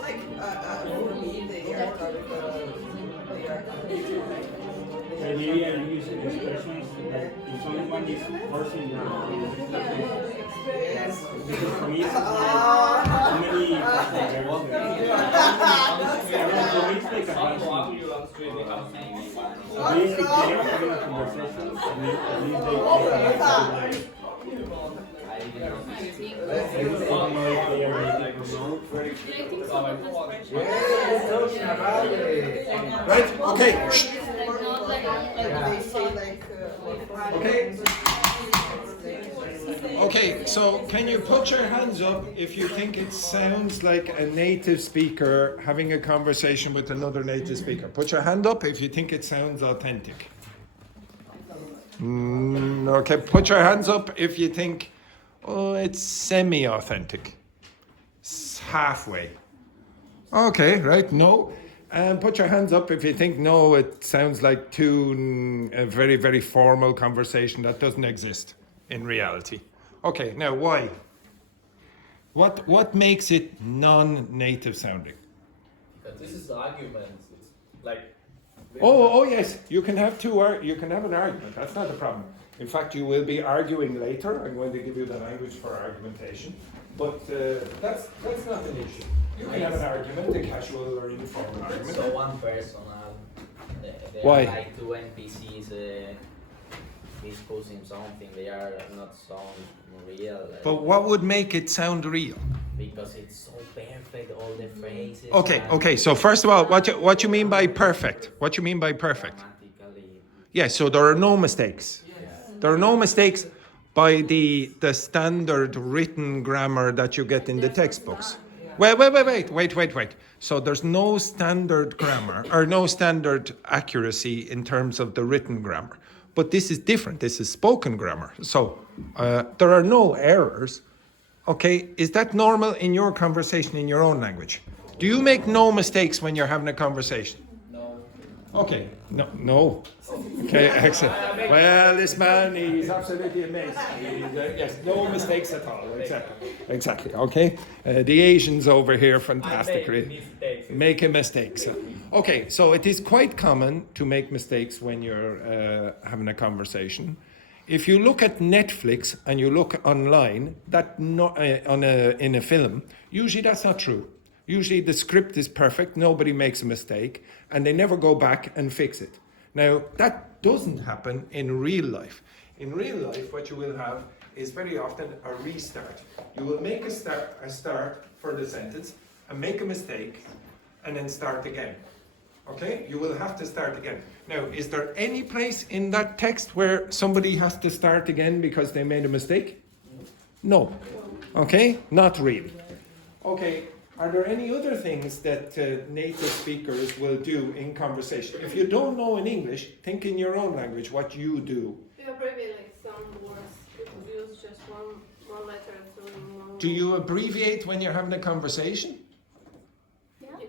like for me they are Maybe I'm using expressions that if someone is forcing you yes. because for me it's how many partial verbs there are. For me it's like a function. At least if they are having a conversation, at least they like I don't know if they are like Right? Okay. Like they say like Okay? Okay, so can you put your hands up if you think it sounds like a native speaker having a conversation with another native speaker? Put your hand up if you think it sounds authentic. Okay, put your hands up if you think, oh, it's semi-authentic. It's halfway. Okay, right, no. And put your hands up if you think, no, it sounds like a very, very formal conversation that doesn't exist in reality. Okay, now why? What makes it non-native sounding? Because this is the argument. It's like. Oh yes, you can have you can have an argument. That's not a problem. In fact, you will be arguing later. I'm going to give you the language for argumentation, but that's not an issue. You can have an argument, a casual or informal argument. So one person, there Why? are like two NPCs discussing something. They are not sound real. But what would make it sound real? Because it's so perfect, all the phrases. Okay. So first of all, what you mean by perfect? What you mean by perfect? Grammatically. Yeah. So there are no mistakes. There are no mistakes by the standard written grammar that you get in the textbooks. Wait. So there's no standard grammar or no standard accuracy in terms of the written grammar. But this is different. This is spoken grammar. So there are no errors. Okay, is that normal in your conversation in your own language? Do you make no mistakes when you're having a conversation? No. Okay, no. Okay, excellent. Well, this man, he's absolutely amazing. Yes, no mistakes at all. Exactly. Okay, the Asians over here, fantastically making mistakes. Okay, so it is quite common to make mistakes when you're having a conversation. If you look at Netflix and you look online, in a film, usually that's not true. Usually the script is perfect, nobody makes a mistake, and they never go back and fix it. Now, that doesn't happen in real life. In real life, what you will have is very often a restart. You will make a start for the sentence, and make a mistake, and then start again. Okay? You will have to start again. Now, is there any place in that text where somebody has to start again because they made a mistake? No. Okay? Not really. Okay, are there any other things that native speakers will do in conversation? If you don't know in English, think in your own language what you do. You abbreviate like some words. You could use just one letter in one. Do you abbreviate when you're having a conversation?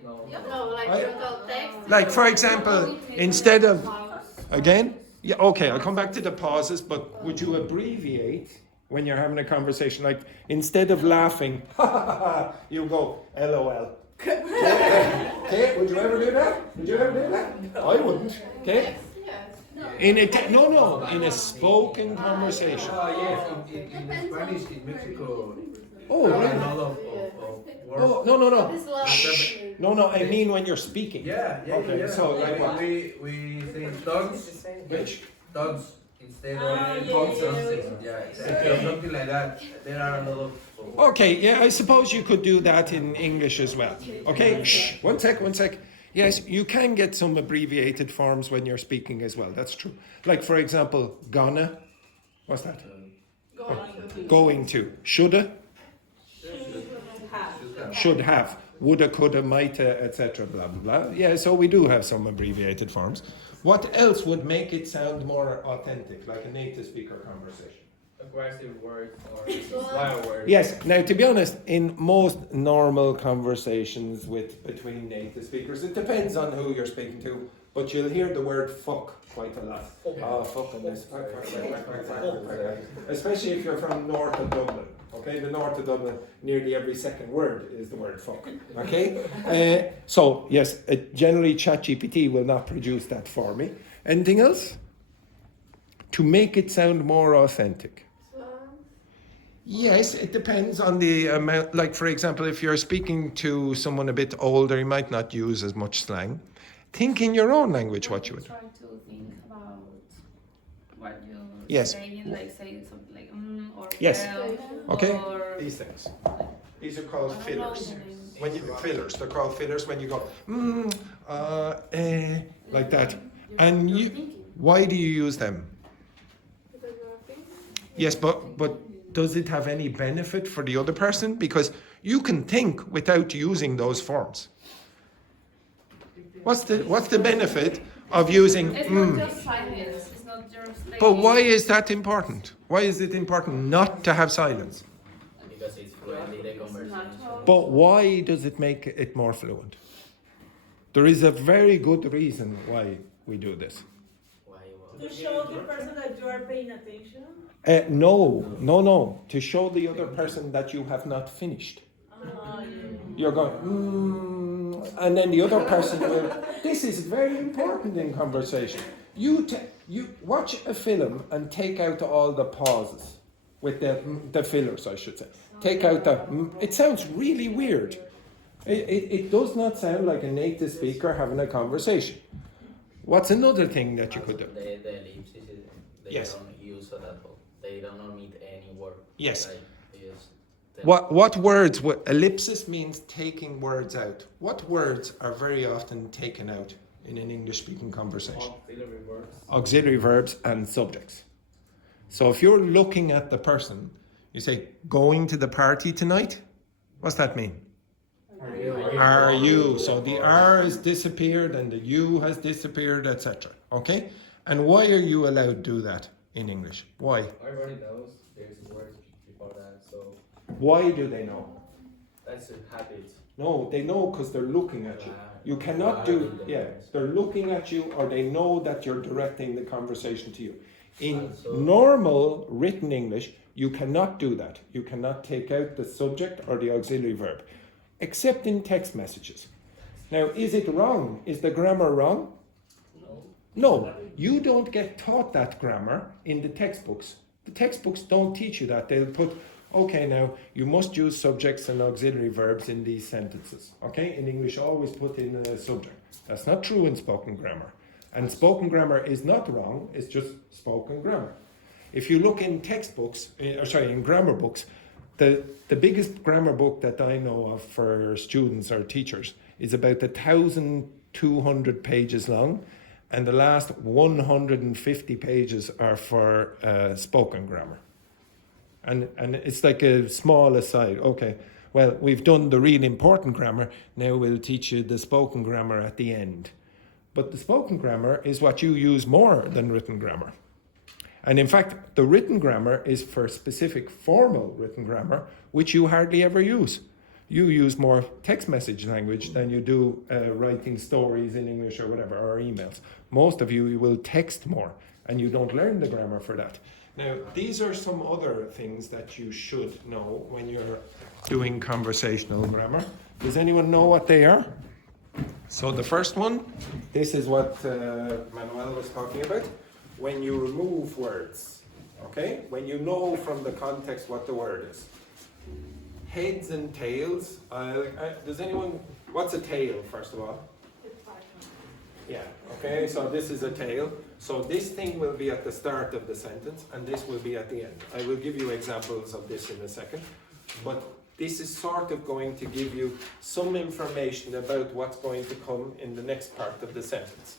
No, like I- total text. Like, for example, instead of... Again? Yeah, okay, I'll come back to the pauses, but would you abbreviate when you're having a conversation? Like, instead of laughing, you go, LOL. Okay, would you ever do that? I wouldn't. Okay? In a spoken conversation. Oh yes, in Spanish in Mexico. Oh, there are really? a lot of words. Oh, no, I mean when you're speaking. Yeah. Okay, so like what? We say dogs. Which? Dogs instead of dogs. Something like that. There are a lot of. Okay, yeah, I suppose you could do that in English as well. Okay, shh, one sec. Yes, you can get some abbreviated forms when you're speaking as well. That's true. Like, for example, gonna. What's that? Going to. Shoulda. Should have. Woulda, coulda, mighta, etc. Blah, blah, blah. Yeah, so we do have some abbreviated forms. What else would make it sound more authentic, like a native speaker conversation? Aggressive words or swear words. Yes. Now, to be honest, in most normal conversations between native speakers, it depends on who you're speaking to, but you'll hear the word fuck quite a lot. Oh, fuck on this. Especially if you're from north of Dublin. Okay, the north of Dublin, nearly every second word is the word fuck. Okay? So, yes, generally ChatGPT will not produce that for me. Anything else? To make it sound more authentic. Yes, it depends on the amount. Like, for example, if you're speaking to someone a bit older, you might not use as much slang. Think in your own language what you would. Try to think about what you're Yes. saying, like saying something like or Yes. well, Okay? or These things. These are called I don't know fillers. the names. When you fillers, they're called fillers when you go like that. And You're you, thinking. why do you use them? Yes, but does it have any benefit for the other person? Because you can think without using those forms. What's the benefit of using It's not just silence. It's not just. But why is that important? Why is it important not to have silence? Because it's fluently the conversation. But why does it make it more fluent? There is a very good reason why we do this. To show the person that you are paying attention. No. To show the other person that you have not finished. You're going, and then the other person will. This is very important in conversation. You watch a film and take out all the pauses with the fillers, I should say. Take out the. It sounds really weird. It does not sound like a native speaker having a conversation. What's another thing that you could do? The ellipses, they Yes. don't use that at all. They don't omit any word. Yes. Like, they just tell- What words? Ellipsis means taking words out. What words are very often taken out in an English-speaking conversation? Auxiliary verbs. Auxiliary verbs and subjects. So if you're looking at the person, you say, "Going to the party tonight?" What's that mean? Are you? So the R has disappeared and the U has disappeared, etc. Okay? And why are you allowed to do that in English? Why? Everybody knows there's words before that, so Why do they know? that's a habit. No, they know because they're looking at you. You cannot do, they're looking at you or they know that you're directing the conversation to you. In normal written English, you cannot do that. You cannot take out the subject or the auxiliary verb, except in text messages. Now, is it wrong? Is the grammar wrong? No, you don't get taught that grammar in the textbooks. The textbooks don't teach you that. They'll put, okay, now you must use subjects and auxiliary verbs in these sentences. Okay, in English, always put in a subject. That's not true in spoken grammar. And spoken grammar is not wrong, it's just spoken grammar. If you look in textbooks, in grammar books, the biggest grammar book that I know of for students or teachers is about 1,200 pages long, and the last 150 pages are for spoken grammar. And it's like a small aside. Okay, well, we've done the really important grammar, now we'll teach you the spoken grammar at the end. But the spoken grammar is what you use more than written grammar. And in fact, the written grammar is for specific formal written grammar, which you hardly ever use. You use more text message language than you do writing stories in English or whatever, or emails. Most of you will text more, and you don't learn the grammar for that. Now, these are some other things that you should know when you're doing conversational grammar. Does anyone know what they are? So the first one, this is what Manuel was talking about. When you remove words, okay? When you know from the context what the word is. Heads and tails. Does anyone, what's a tail, first of all? Yeah, okay, so this is a tail. So this thing will be at the start of the sentence, and this will be at the end. I will give you examples of this in a second. But this is sort of going to give you some information about what's going to come in the next part of the sentence.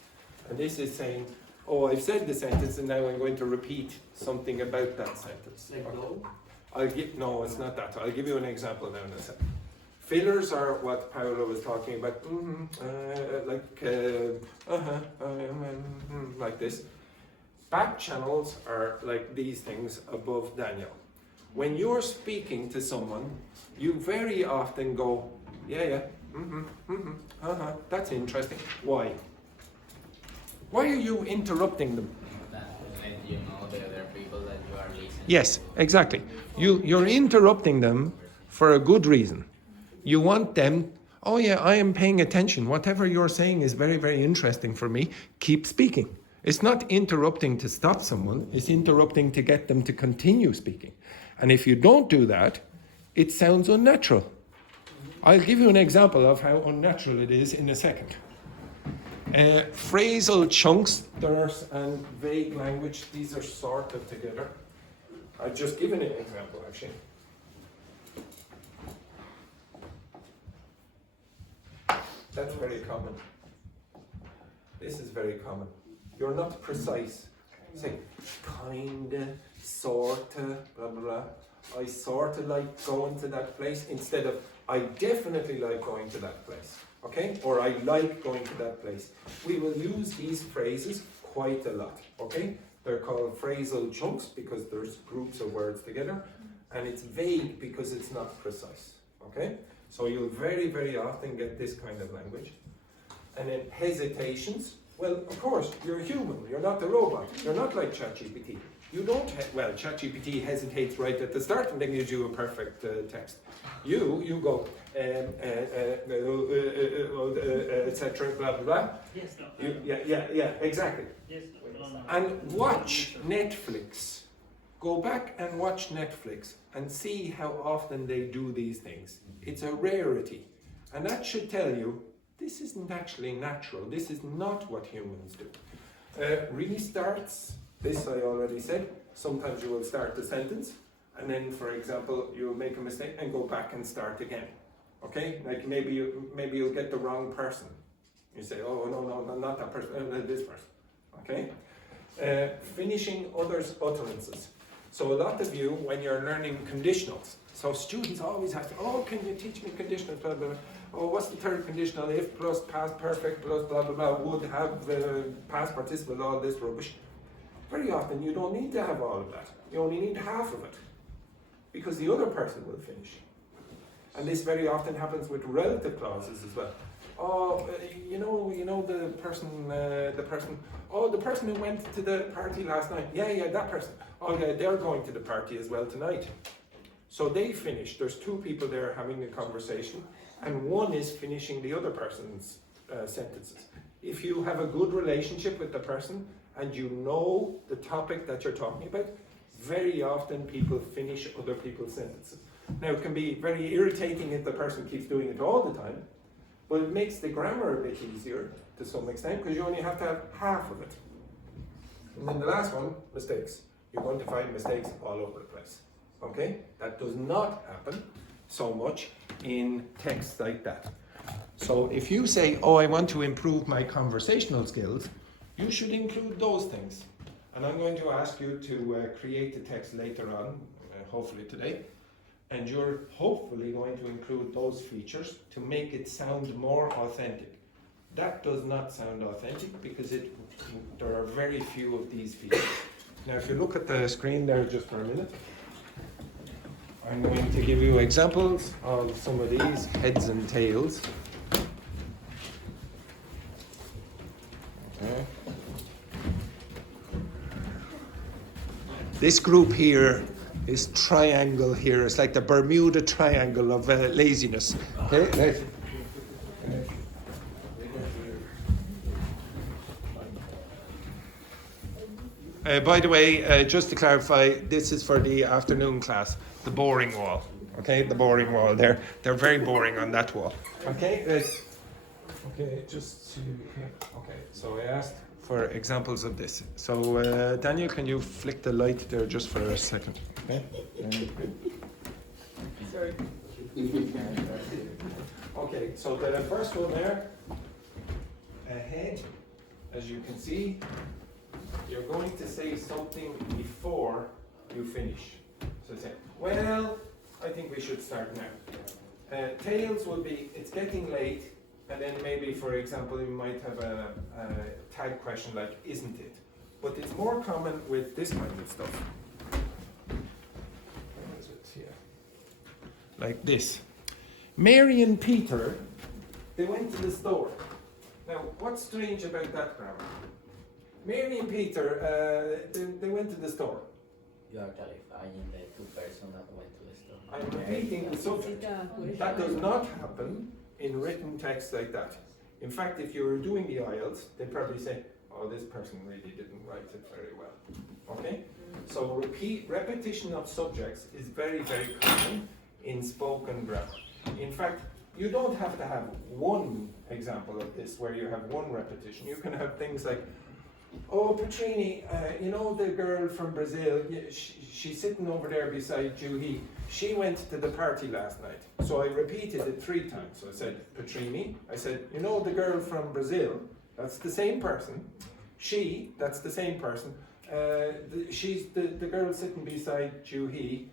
And this is saying, oh, I've said the sentence and now I'm going to repeat something about that sentence. Okay. No, it's not that. I'll give you an example now in a second. Fillers are what Paolo was talking about, like this. Back channels are like these things above Daniel. When you're speaking to someone, you very often go, that's interesting. Why? Why are you interrupting them? You know there are people that you are listening. Yes, exactly. You're interrupting them for a good reason. You want them, oh yeah, I am paying attention. Whatever you're saying is very, very interesting for me. Keep speaking. It's not interrupting to stop someone. It's interrupting to get them to continue speaking. And if you don't do that, it sounds unnatural. I'll give you an example of how unnatural it is in a second. Phrasal chunks, and vague language, these are sort of together. I've just given an example, actually. That's very common. This is very common. You're not precise. Say, kinda, sorta, blah, blah, blah. I sorta like going to that place instead of I definitely like going to that place. Okay? Or I like going to that place. We will use these phrases quite a lot. Okay? They're called phrasal chunks because there's groups of words together. And it's vague because it's not precise. Okay? So you'll very, very often get this kind of language. And then hesitations. Well, of course, you're a human. You're not a robot. You're not like ChatGPT. You don't, well, ChatGPT hesitates right at the start and then gives you a perfect text. You go, etc., blah, blah, blah. Yes, no. Yeah, exactly. Yes, no. And watch Netflix. Go back and watch Netflix and see how often they do these things. It's a rarity. And that should tell you, this isn't actually natural. This is not what humans do. Restarts. This I already said. Sometimes you will start the sentence and then, for example, you'll make a mistake and go back and start again. Okay? Like maybe you'll get the wrong person. You say, oh, no, not that person, this person. Okay? Finishing others' utterances. So a lot of you, when you're learning conditionals, so students always have to, oh, can you teach me conditionals, blah, blah, blah. Oh, what's the third conditional? If plus past perfect plus blah, blah, blah, would have past participle, all this rubbish. Very often you don't need to have all of that. You only need half of it because the other person will finish. And this very often happens with relative clauses as well. Oh, you know the person who went to the party last night. Yeah, that person. Oh yeah, they're going to the party as well tonight. So they finish. There's two people there having a conversation and one is finishing the other person's sentences. If you have a good relationship with the person and you know the topic that you're talking about, very often people finish other people's sentences. Now it can be very irritating if the person keeps doing it all the time, but it makes the grammar a bit easier to some extent because you only have to have half of it. And then the last one, mistakes. You're going to find mistakes all over the place. Okay? That does not happen so much in text like that. So if you say, oh, I want to improve my conversational skills, you should include those things. And I'm going to ask you to create the text later on, hopefully today. And you're hopefully going to include those features to make it sound more authentic. That does not sound authentic because there are very few of these features. Now if you look at the screen there just for a minute, I'm going to give you examples of some of these heads and tails. Okay. This group here is triangle here. It's like the Bermuda Triangle of laziness. Okay? By the way, just to clarify, this is for the afternoon class, the boring wall. Okay, the boring wall there. They're very boring on that wall. Okay, okay, just to, okay, so I asked for examples of this. So Daniel, can you flick the light there just for a second? Okay. Sorry. Okay, so the first one there, ahead, as you can see, you're going to say something before you finish. So say, well, I think we should start now. Tails will be, it's getting late, and then maybe, for example, you might have a tag question like, isn't it? But it's more common with this kind of stuff. Where is it here? Like this. Mary and Peter, they went to the store. Now, what's strange about that grammar? Mary and Peter, they went to the store. You are clarifying the two persons that went to the store. I'm repeating the subject. That does not happen in written text like that. In fact, if you were doing the IELTS, they'd probably say, oh, this person really didn't write it very well. Okay? So repetition of subjects is very, very common in spoken grammar. In fact, you don't have to have one example of this where you have one repetition. You can have things like, oh, Petrini, you know the girl from Brazil, she's sitting over there beside Juhi. She went to the party last night. So I repeated it 3 times. So I said, Petrini. I said, you know the girl from Brazil, that's the same person. She, that's the same person. she's the girl sitting beside Juhi.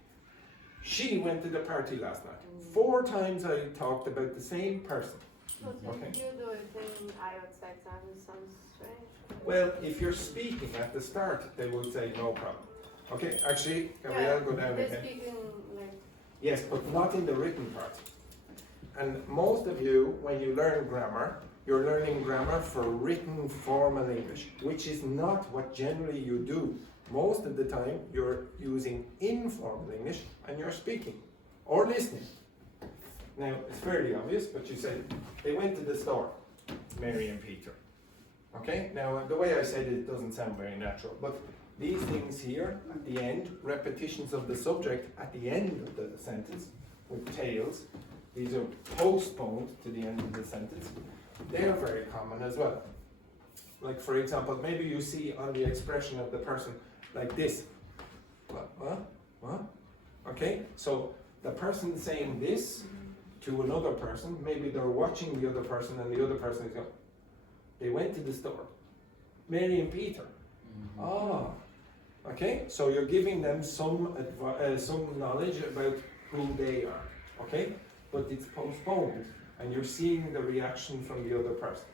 She went to the party last night. 4 times I talked about the same person. But if you do it in IOT exam, it sounds strange. Well, if you're speaking at the start, they would say no problem. Okay, actually, Gabrielle, go down They're again. speaking like. Yes, but not in the written part. And most of you, when you learn grammar, you're learning grammar for written formal English, which is not what generally you do. Most of the time, you're using informal English and you're speaking or listening. Now, it's fairly obvious, but you said they went to the store, Mary and Peter. Okay, now the way I said it doesn't sound very natural, but these things here at the end, repetitions of the subject at the end of the sentence with tails, these are postponed to the end of the sentence. They are very common as well. Like for example, maybe you see on the expression of the person like this. What? Okay, so the person saying this to another person, maybe they're watching the other person and the other person is going, they went to the store. Mary and Peter. Okay, so you're giving them some knowledge about who they are, okay? But it's postponed and you're seeing the reaction from the other person.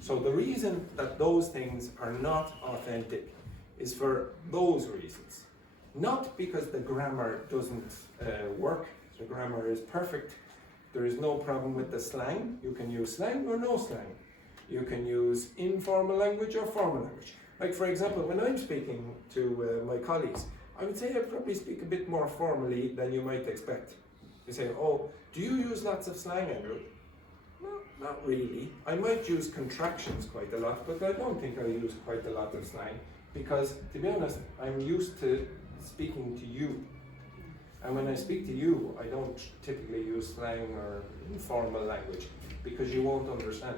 So the reason that those things are not authentic is for those reasons. Not because the grammar doesn't work, the grammar is perfect. There is no problem with the slang. You can use slang or no slang. You can use informal language or formal language. Like for example, when I'm speaking to my colleagues, I would say I probably speak a bit more formally than you might expect. You say, oh, do you use lots of slang, Andrew? No, not really. I might use contractions quite a lot, but I don't think I use quite a lot of slang because, to be honest, I'm used to speaking to you. And when I speak to you, I don't typically use slang or informal language because you won't understand.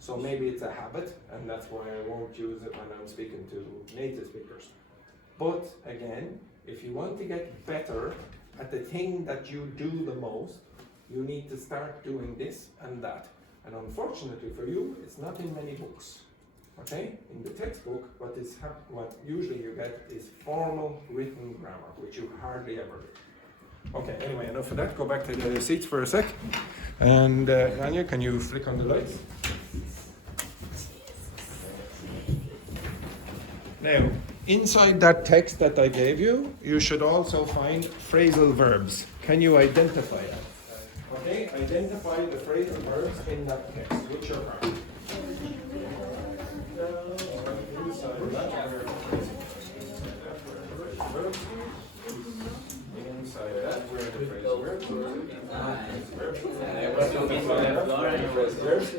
So maybe it's a habit, and that's why I won't use it when I'm speaking to native speakers. But again, if you want to get better at the thing that you do the most, you need to start doing this and that. And unfortunately for you, it's not in many books. Okay? In the textbook, what usually you get is formal written grammar, which you hardly ever do. Okay, anyway, enough of that. Go back to the seats for a sec. And Anya, can you flick on the lights? Now, inside that text that I gave you, you should also find phrasal verbs. Can you identify that? Okay, identify the phrasal verbs in that text. Which are found? Inside that, where the phrasal verbs. Inside that, where the phrasal verbs.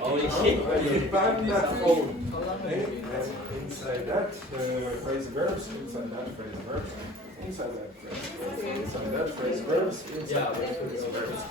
Holy shit. Ban that phone. Okay? Inside that, phrasal verbs. Inside that, phrasal verbs. Inside that, inside that, phrasal verbs. Inside that, phrasal verbs.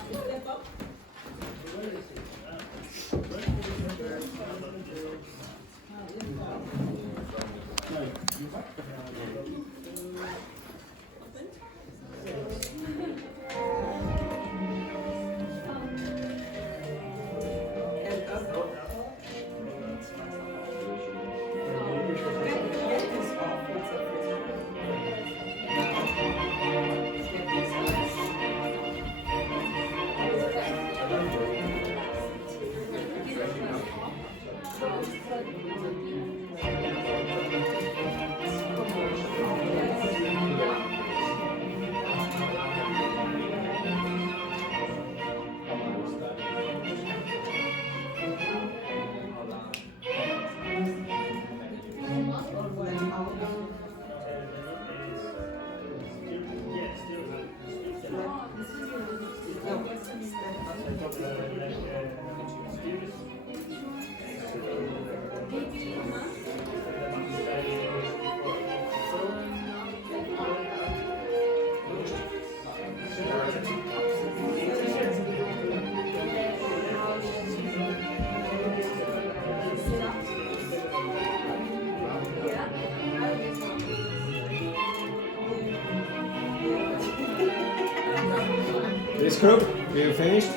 This group, you finished?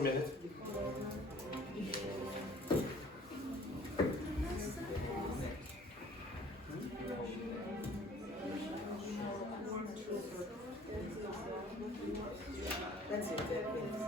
1 minute. That's it, that is.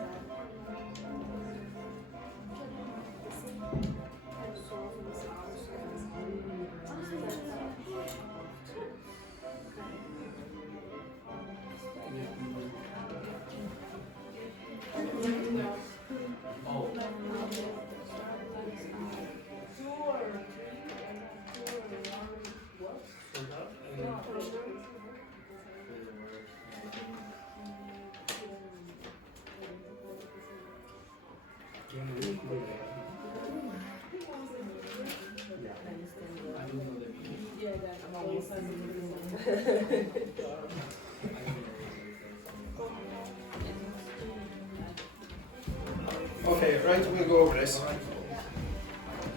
Okay, right, we'll go over this.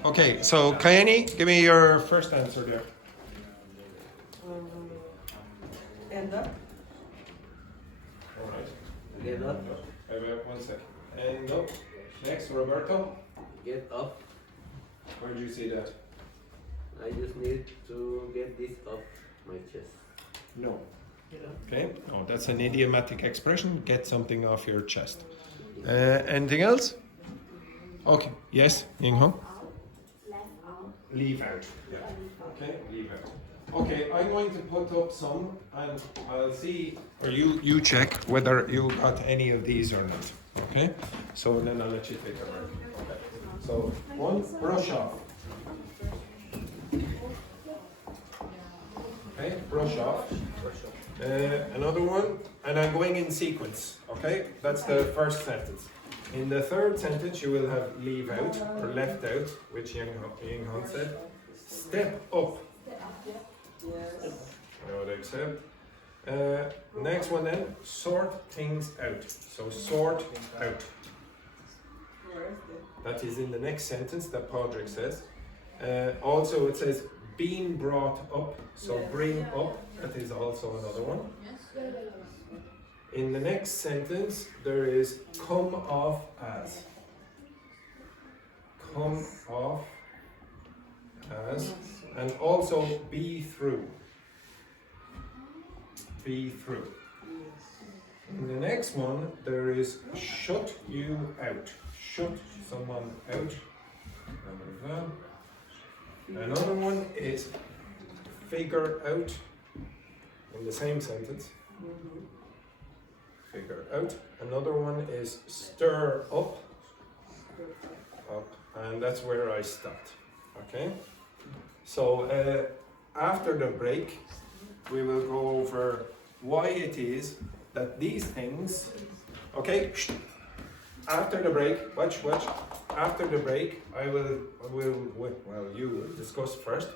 Okay, so Kayani, give me your first answer there. End up. All right. Get up. Wait 1 second. And up. Next, Roberto. Get up. Where did you see that? I just need to get this off my chest. No. Okay, no, that's an idiomatic expression. Get something off your chest. Anything else? Okay, yes, Ying Hong? Leave out. Yeah. Okay, leave out. Okay, I'm going to put up some and I'll see, or you check whether you got any of these or not. Okay, so then I'll let you take a break. Okay, so one, brush off. Okay, brush off. Another one, and I'm going in sequence. Okay, that's the first sentence. In the third sentence, you will have leave out or left out, which Ying Hong said. Step up. Yes. I would accept. Next one then, sort things out. So sort out. Where is That is in the next sentence that Padraig says. Also, it says being brought up. So bring up. That is also another one. In the next sentence, there is come off as. Come off as. And also be through. Be through. In the next one, there is shut you out. Shut someone out. Another one is figure out. In the same sentence. Figure out. Another one is stir up. Up. And that's where I stopped. Okay? So after the break, we will go over why it is that these things, okay? After the break, watch. After the break, you will discuss first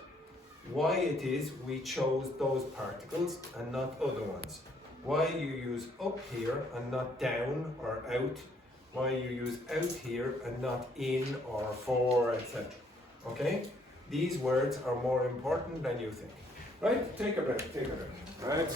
why it is we chose those particles and not other ones. Why you use up here and not down or out. Why you use out here and not in or for, etc. Okay? These words are more important than you think. Right? Take a break. Right?